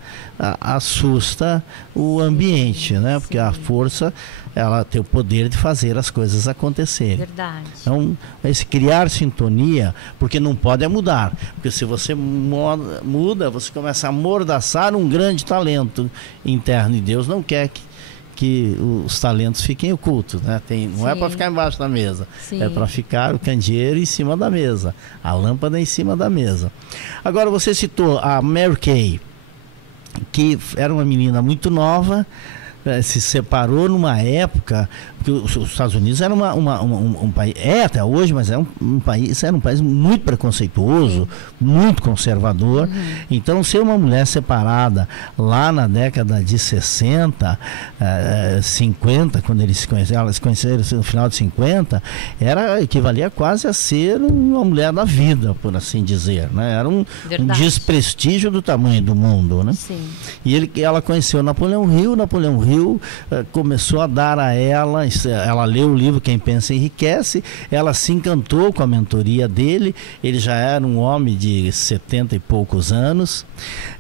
assusta o ambiente, né? Porque a força, ela tem o poder de fazer as coisas acontecerem. Verdade. Então, esse criar sintonia, porque não pode mudar. Porque se você muda, você começa a amordaçar um grande talento interno. E Deus não quer que os talentos fiquem ocultos, né? Não é para ficar embaixo da mesa, é para ficar o candeeiro em cima da mesa, a lâmpada em cima da mesa. Agora, você citou a Mary Kay, que era uma menina muito nova, se separou numa época que os Estados Unidos era um país, até hoje, mas era um país muito preconceituoso, muito conservador. Então, ser uma mulher separada lá na década de 60, 50, quando eles se conheceram no final de 50, equivalia quase a ser uma mulher da vida, por assim dizer, né? Era um desprestígio do tamanho do mundo, né? Sim. E ela conheceu Napoleão Hill começou a dar a ela leu o livro Quem Pensa Enriquece, ela se encantou com a mentoria dele, ele já era um homem de 70 e poucos anos,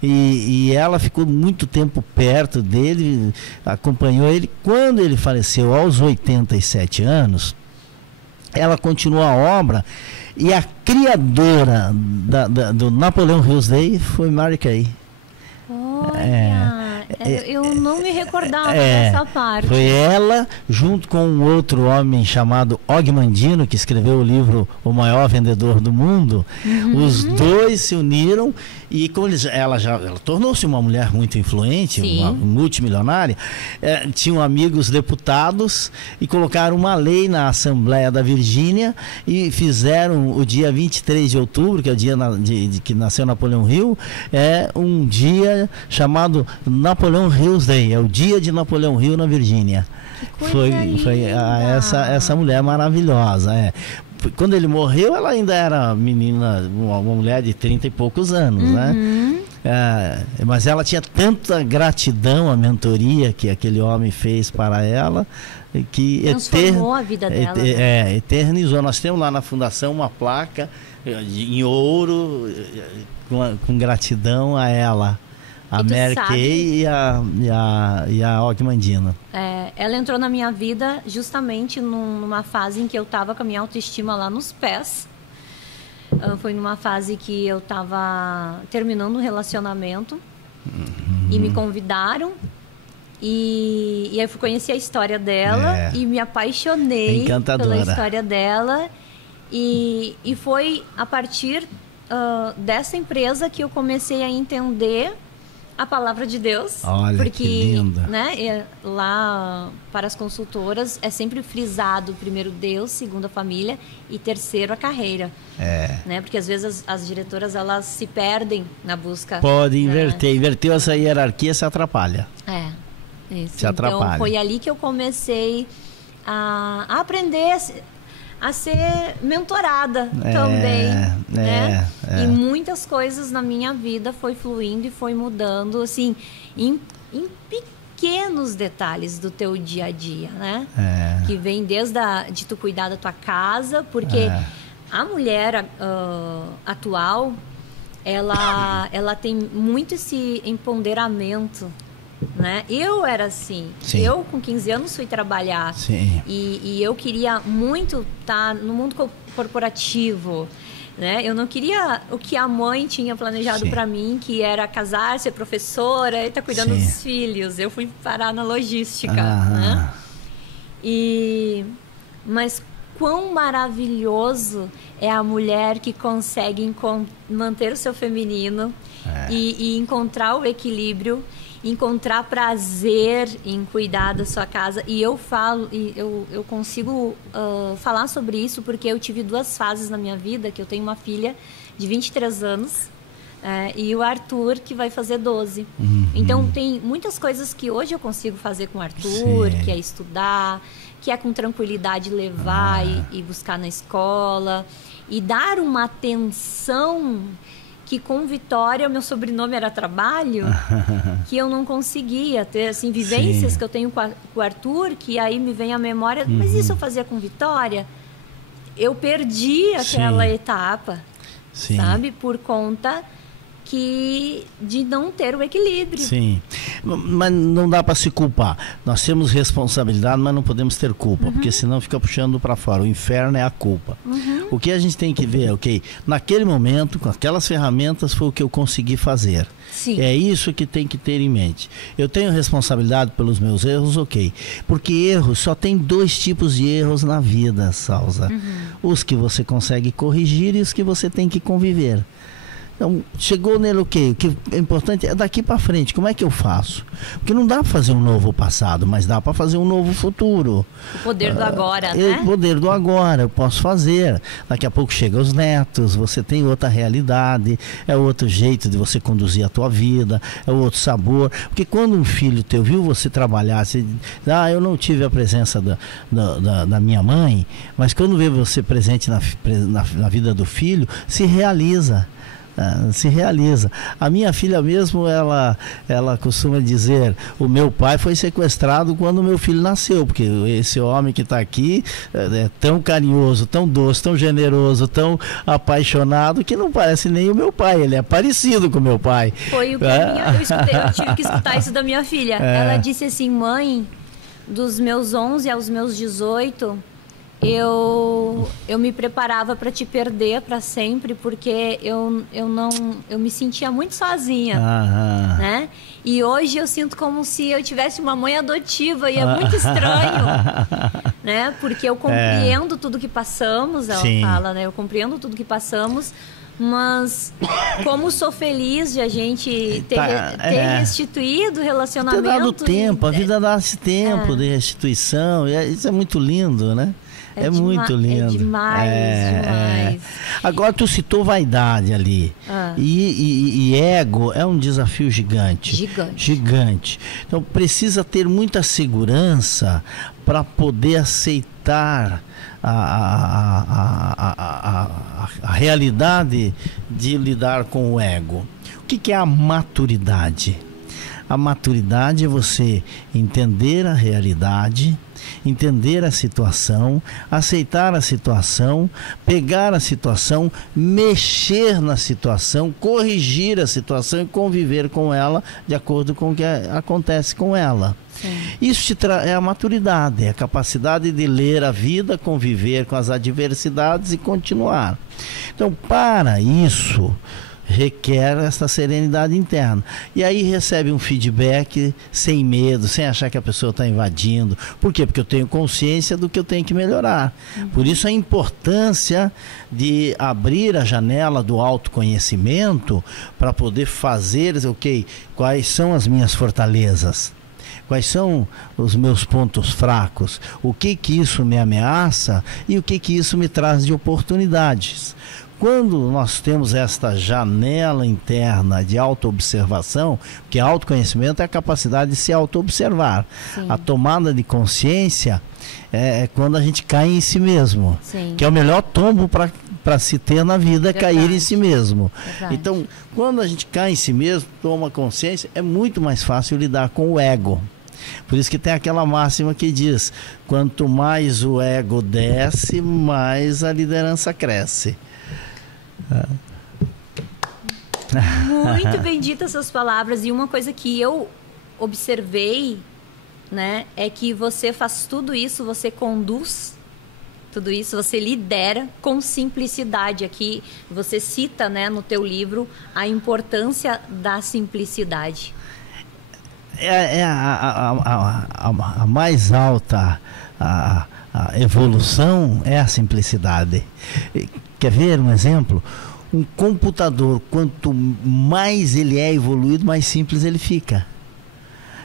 e ela ficou muito tempo perto dele, acompanhou ele. Quando ele faleceu aos 87 anos, ela continuou a obra, e a criadora do Napoleon Hill's Day foi Mary Kay. Eu não me recordava dessa parte. Foi ela, junto com um outro homem chamado Og Mandino, que escreveu o livro O Maior Vendedor do Mundo. Os dois se uniram e como ela tornou-se uma mulher muito influente, uma multimilionária. Tinham amigos deputados e colocaram uma lei na Assembleia da Virgínia e fizeram o dia 23 de outubro, que é o dia que nasceu Napoleão Hill, um dia chamado Napoleon Hill's Day, é o dia de Napoleão Hill na Virgínia. Foi essa mulher maravilhosa. Quando ele morreu, ela ainda era menina, uma mulher de 30 e poucos anos, né? Mas ela tinha tanta gratidão à mentoria que aquele homem fez para ela, que transformou a vida dela. Eternizou. Nós temos lá na fundação uma placa em ouro com gratidão a ela. A Mary Kay e a Og Mandino. Ela entrou na minha vida justamente numa fase em que eu estava com a minha autoestima lá nos pés. Foi numa fase que eu estava terminando um relacionamento e me convidaram. E aí eu fui conhecer a história dela e me apaixonei pela história dela. E foi a partir dessa empresa que eu comecei a entender a palavra de Deus. Olha, porque, que linda. Né, lá para as consultoras é sempre frisado: primeiro Deus, segundo a família e terceiro a carreira. Né? Porque às vezes as diretoras elas se perdem na busca. Pode inverter, inverteu essa hierarquia, se atrapalha. Isso. Se atrapalha. Então foi ali que eu comecei a aprender a ser mentorada também, né? E muitas coisas na minha vida foi fluindo e foi mudando, assim, em pequenos detalhes do teu dia a dia, né? Que vem desde de tu cuidar da tua casa, porque a mulher atual, ela tem muito esse empoderamento, né? Eu era assim. Eu com 15 anos fui trabalhar e eu queria muito estar no mundo corporativo, né? Eu não queria o que a mãe tinha planejado para mim, que era casar, ser professora e estar cuidando dos filhos. Eu fui parar na logística, né? Mas quão maravilhoso é a mulher que consegue manter o seu feminino e encontrar o equilíbrio, encontrar prazer em cuidar da sua casa. E eu falo, eu consigo falar sobre isso porque eu tive duas fases na minha vida, que eu tenho uma filha de 23 anos, E o Arthur, que vai fazer 12. Então, tem muitas coisas que hoje eu consigo fazer com o Arthur, que é estudar, que é com tranquilidade levar e buscar na escola. E dar uma atenção que com Vitória, o meu sobrenome era trabalho, que eu não conseguia ter, assim, vivências que eu tenho com o Arthur, que aí me vem à memória, mas isso eu fazia com Vitória? Eu perdi aquela etapa, sabe? Por conta de não ter o equilíbrio. Sim, mas não dá para se culpar. Nós temos responsabilidade, mas não podemos ter culpa, porque senão fica puxando para fora. O inferno é a culpa. O que a gente tem que ver, naquele momento, com aquelas ferramentas, foi o que eu consegui fazer. Sim. É isso que tem que ter em mente. Eu tenho responsabilidade pelos meus erros, porque erros, só tem 2 tipos de erros na vida, Salza. Os que você consegue corrigir e os que você tem que conviver. Então, chegou nele o que é importante é daqui para frente, como é que eu faço? Porque não dá para fazer um novo passado, mas dá para fazer um novo futuro. O poder do agora, né? O poder do agora, eu posso fazer. Daqui a pouco chegam os netos, você tem outra realidade, é outro jeito de você conduzir a tua vida, é outro sabor. Porque quando um filho teu viu você trabalhar, você eu não tive a presença da minha mãe, mas quando vê você presente na vida do filho, se realiza. A minha filha mesmo, ela costuma dizer, o meu pai foi sequestrado quando o meu filho nasceu, porque esse homem que está aqui é tão carinhoso, tão doce, tão generoso, tão apaixonado, que não parece nem o meu pai, ele é parecido com o meu pai. Foi o que eu tive que escutar isso da minha filha. Ela disse assim, mãe, dos meus 11 aos meus 18... Eu me preparava para te perder para sempre, porque eu me sentia muito sozinha, né? E hoje eu sinto como se eu tivesse uma mãe adotiva, e é muito estranho, né? Porque eu compreendo tudo que passamos, ela fala, né? Eu compreendo tudo que passamos, mas como sou feliz de a gente ter restituído o relacionamento. Ter dado tempo, a vida dá-se tempo de restituição, isso é muito lindo, né? É muito lindo. É demais. Agora, tu citou vaidade ali. E ego é um desafio gigante. Então, precisa ter muita segurança para poder aceitar a realidade de lidar com o ego. O que é a maturidade? A maturidade é você entender a realidade, entender a situação, aceitar a situação, pegar a situação, mexer na situação, corrigir a situação e conviver com ela de acordo com o que acontece com ela. Isso é a maturidade, é a capacidade de ler a vida, conviver com as adversidades e continuar. Então, para isso, requer essa serenidade interna. E aí recebe um feedback sem medo, sem achar que a pessoa está invadindo. Por quê? Porque eu tenho consciência do que eu tenho que melhorar. Por isso a importância de abrir a janela do autoconhecimento para poder fazer, quais são as minhas fortalezas? Quais são os meus pontos fracos? O que isso me ameaça e o que isso me traz de oportunidades? Quando nós temos esta janela interna de autoobservação, porque autoconhecimento é a capacidade de se autoobservar. A tomada de consciência é quando a gente cai em si mesmo, que é o melhor tombo para se ter na vida, cair em si mesmo. Então, quando a gente cai em si mesmo, toma consciência, é muito mais fácil lidar com o ego. Por isso que tem aquela máxima que diz, quanto mais o ego desce, mais a liderança cresce. Muito benditas essas palavras. E uma coisa que eu observei, né, é que você faz tudo isso, você conduz tudo isso, você lidera com simplicidade. Aqui você cita, né, no teu livro a importância da simplicidade. A mais alta a evolução é a simplicidade. Quer ver um exemplo? Um computador, quanto mais ele é evoluído, mais simples ele fica.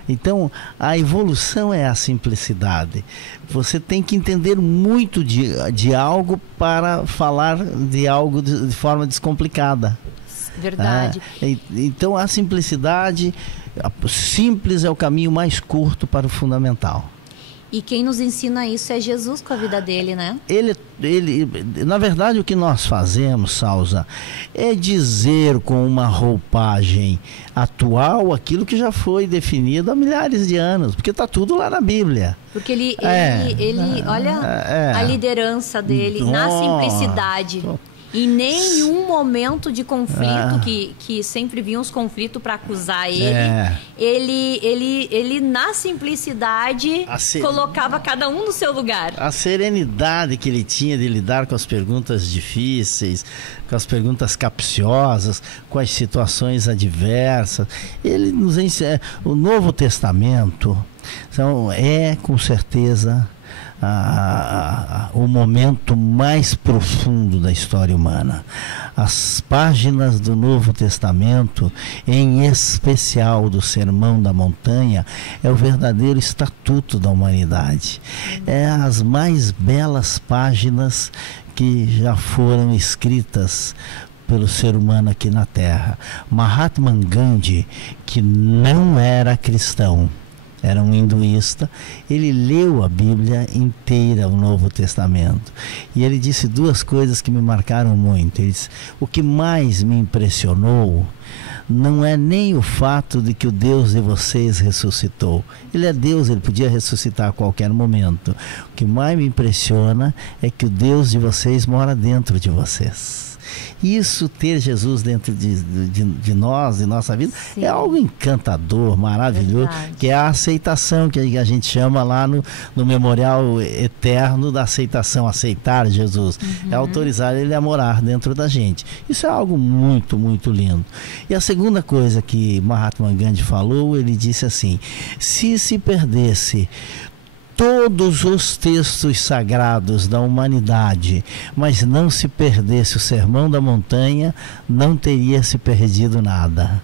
Então, a evolução é a simplicidade. Você tem que entender muito de algo para falar de algo de forma descomplicada. Verdade. Então a simplicidade, simples é o caminho mais curto para o fundamental. E quem nos ensina isso é Jesus com a vida dele, né? Na verdade, o que nós fazemos, Salza, é dizer com uma roupagem atual aquilo que já foi definido há milhares de anos, porque está tudo lá na Bíblia. Porque ele olha a liderança dele na simplicidade. Em nenhum momento de conflito, que sempre vinha os conflitos para acusar ele na simplicidade colocava cada um no seu lugar. A serenidade que ele tinha de lidar com as perguntas difíceis, com as perguntas capciosas, com as situações adversas. Ele nos ensina. O Novo Testamento é, com certeza, o momento mais profundo da história humana. As páginas do Novo Testamento, em especial do Sermão da Montanha, é o verdadeiro estatuto da humanidade. É as mais belas páginas que já foram escritas pelo ser humano aqui na Terra. Mahatma Gandhi, que não era cristão, era um hinduísta, ele leu a Bíblia inteira, o Novo Testamento, e ele disse duas coisas que me marcaram muito. Ele disse: o que mais me impressionou não é nem o fato de que o Deus de vocês ressuscitou. Ele é Deus, ele podia ressuscitar a qualquer momento. O que mais me impressiona é que o Deus de vocês mora dentro de vocês. Isso, ter Jesus dentro de nós, de nossa vida, sim, é algo encantador, maravilhoso. Verdade. Que é a aceitação, que a gente chama lá no memorial eterno da aceitação, aceitar Jesus. É autorizar ele a morar dentro da gente. Isso é algo muito, muito lindo. E a segunda coisa que Mahatma Gandhi falou, ele disse assim: se perdesse todos os textos sagrados da humanidade, mas não se perdesse o Sermão da Montanha, não teria se perdido nada.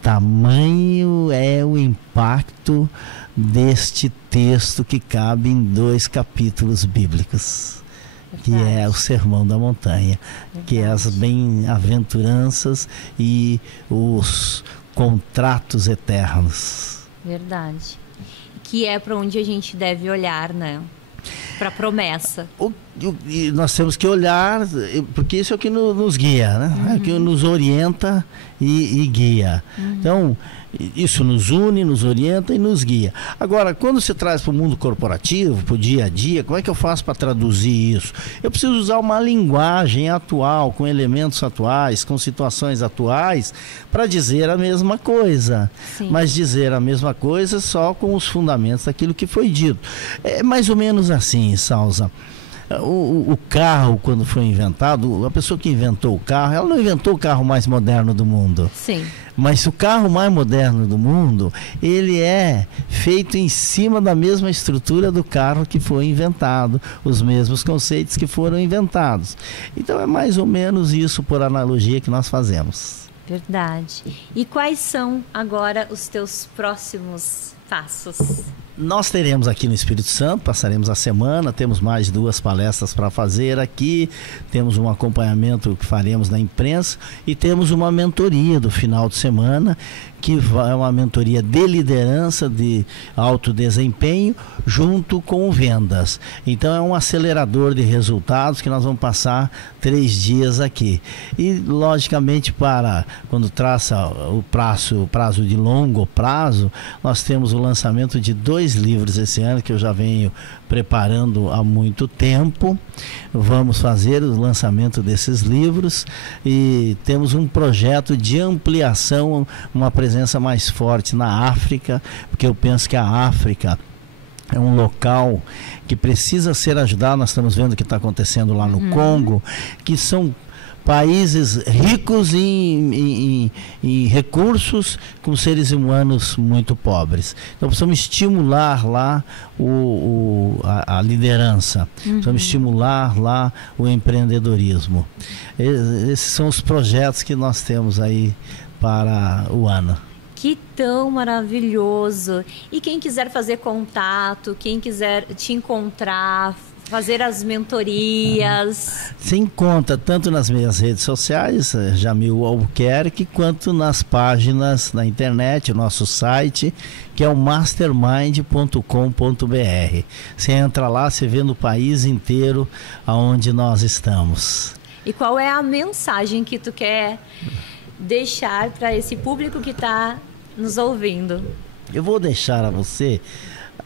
Tamanho é o impacto deste texto que cabe em 2 capítulos bíblicos. Verdade. Que é o Sermão da Montanha. Verdade. Que é as bem-aventuranças e os contratos eternos. Verdade. Que é para onde a gente deve olhar, né? Para a promessa. E nós temos que olhar, porque isso é o que nos guia, né? É o que nos orienta e guia. Então, isso nos une, nos orienta e nos guia. Agora, quando se traz para o mundo corporativo, para o dia a dia, como é que eu faço para traduzir isso? Eu preciso usar uma linguagem atual, com elementos atuais, com situações atuais, para dizer a mesma coisa. Sim. Mas dizer a mesma coisa só com os fundamentos daquilo que foi dito. É mais ou menos assim, Salza. O carro, quando foi inventado, a pessoa que inventou o carro, ela não inventou o carro mais moderno do mundo. Sim. Mas o carro mais moderno do mundo, ele é feito em cima da mesma estrutura do carro que foi inventado, os mesmos conceitos que foram inventados. Então é mais ou menos isso, por analogia, que nós fazemos. Verdade. E quais são agora os teus próximos passos? Nós teremos aqui no Espírito Santo, passaremos a semana, temos mais 2 palestras para fazer aqui, temos um acompanhamento que faremos na imprensa e temos uma mentoria do final de semana, que é uma mentoria de liderança, de alto desempenho, junto com vendas. Então é um acelerador de resultados que nós vamos passar 3 dias aqui. E logicamente, para quando traça o prazo de longo prazo, nós temos o lançamento de 2 livros esse ano, que eu já venho preparando há muito tempo. Vamos fazer o lançamento desses livros e temos um projeto de ampliação, uma presença mais forte na África, porque eu penso que a África é um local que precisa ser ajudado. Nós estamos vendo o que está acontecendo lá no Congo, que são países ricos em recursos, com seres humanos muito pobres. Então precisamos estimular lá a liderança, precisamos estimular lá o empreendedorismo. Esses são os projetos que nós temos aí para o ano. Que tão maravilhoso! E quem quiser fazer contato, quem quiser te encontrar, fazer as mentorias. Você encontra tanto nas minhas redes sociais, Jamil Albuquerque, quanto nas páginas na internet, o nosso site, que é o mastermind.com.br. Você entra lá, você vê no país inteiro aonde nós estamos. E qual é a mensagem que tu quer deixar para esse público que está nos ouvindo? Eu vou deixar a você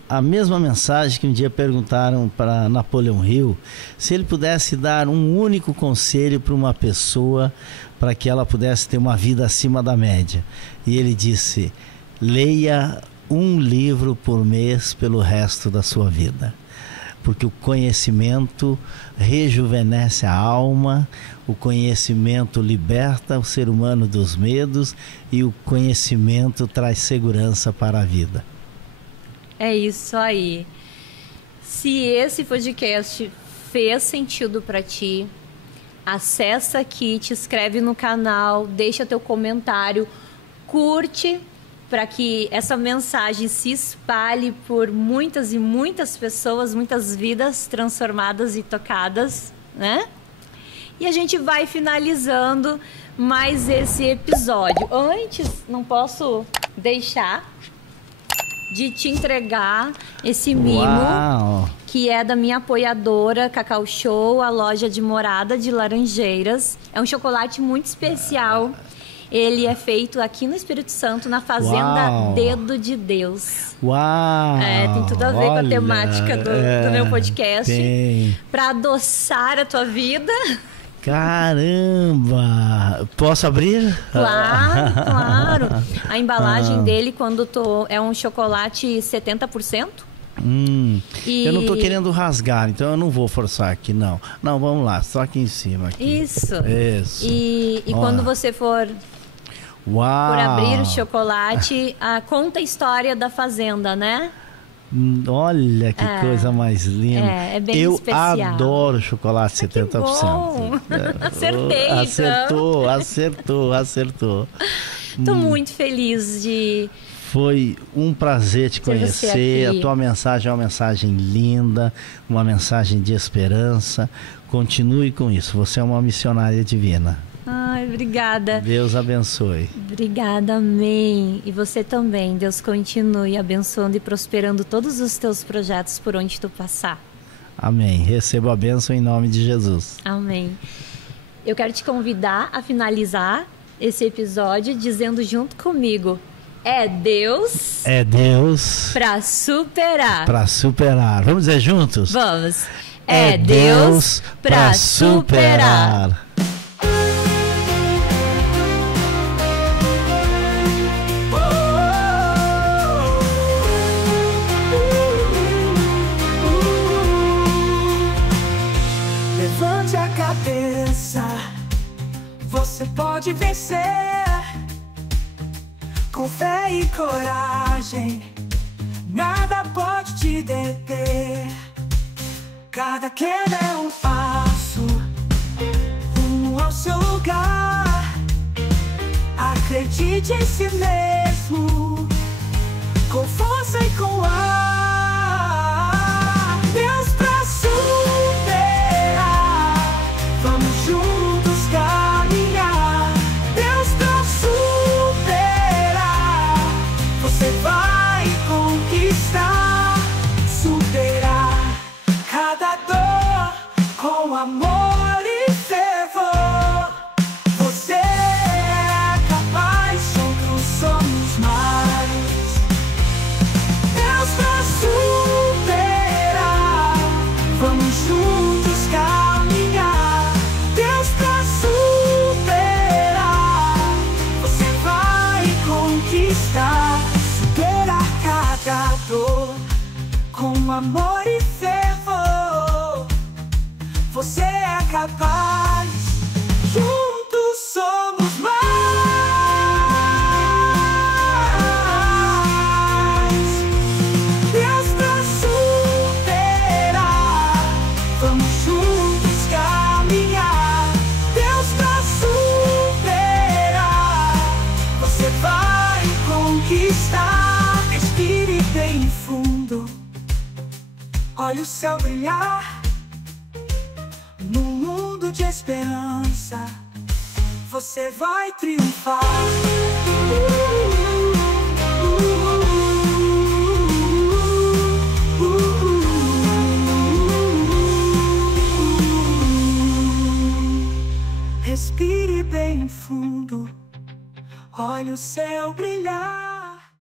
a mesma mensagem que um dia perguntaram para Napoleão Hill, se ele pudesse dar um único conselho para uma pessoa para que ela pudesse ter uma vida acima da média. E ele disse: leia um livro por mês pelo resto da sua vida. Porque o conhecimento rejuvenesce a alma, o conhecimento liberta o ser humano dos medos e o conhecimento traz segurança para a vida. É isso aí. Se esse podcast fez sentido para ti, acessa aqui, te inscreve no canal, deixa teu comentário, curte para que essa mensagem se espalhe por muitas e muitas pessoas, muitas vidas transformadas e tocadas, né? E a gente vai finalizando mais esse episódio. Antes, não posso deixar de te entregar esse mimo. Uau! Que é da minha apoiadora Cacau Show, a loja de Morada de Laranjeiras. É um chocolate muito especial. Ele é feito aqui no Espírito Santo, na fazenda Uau! Dedo de Deus. Uau! Tem tudo a ver com a temática do meu podcast. Para adoçar a tua vida. Caramba! Posso abrir? Claro, claro. A embalagem dele, é um chocolate 70%. Eu não tô querendo rasgar, então eu não vou forçar aqui, não. Não, vamos lá, só aqui em cima. Aqui. Isso. Isso. E quando você for por abrir o chocolate, conta a história da fazenda, né? Olha que coisa mais linda. É bem especial. Eu adoro chocolate 70%. Que bom. Acertei, Acertou. Tô muito feliz de... Foi um prazer te conhecer. A tua mensagem é uma mensagem linda, uma mensagem de esperança. Continue com isso. Você é uma missionária divina. Ai, obrigada. Deus abençoe. Obrigada, amém. E você também. Deus continue abençoando e prosperando todos os teus projetos por onde tu passar. Amém. Receba a bênção em nome de Jesus. Amém. Eu quero te convidar a finalizar esse episódio dizendo junto comigo: é Deus para superar. Para superar. Vamos dizer juntos? Vamos. É Deus para superar. Levante a cabeça, você pode vencer. Com fé e coragem, nada pode te deter. Cada queda é um passo rumo ao seu lugar. Acredite em si mesmo, com força e com ar. Deus pra superar, vamos juntos caminhar. Deus pra superar, você vai conquistar. Superar cada dor com amor e fervor. Você é capaz, juntos somos mais. Deus pra superar, vamos juntos caminhar. Deus pra superar, você vai conquistar. Superar cada dor com amor e fervor. Você é capaz, juntos somos mais. Deus pra superar, vamos juntos caminhar. Deus pra superar, você vai conquistar. Respire bem fundo, olhe o céu brilhar. esperança, você vai triunfar.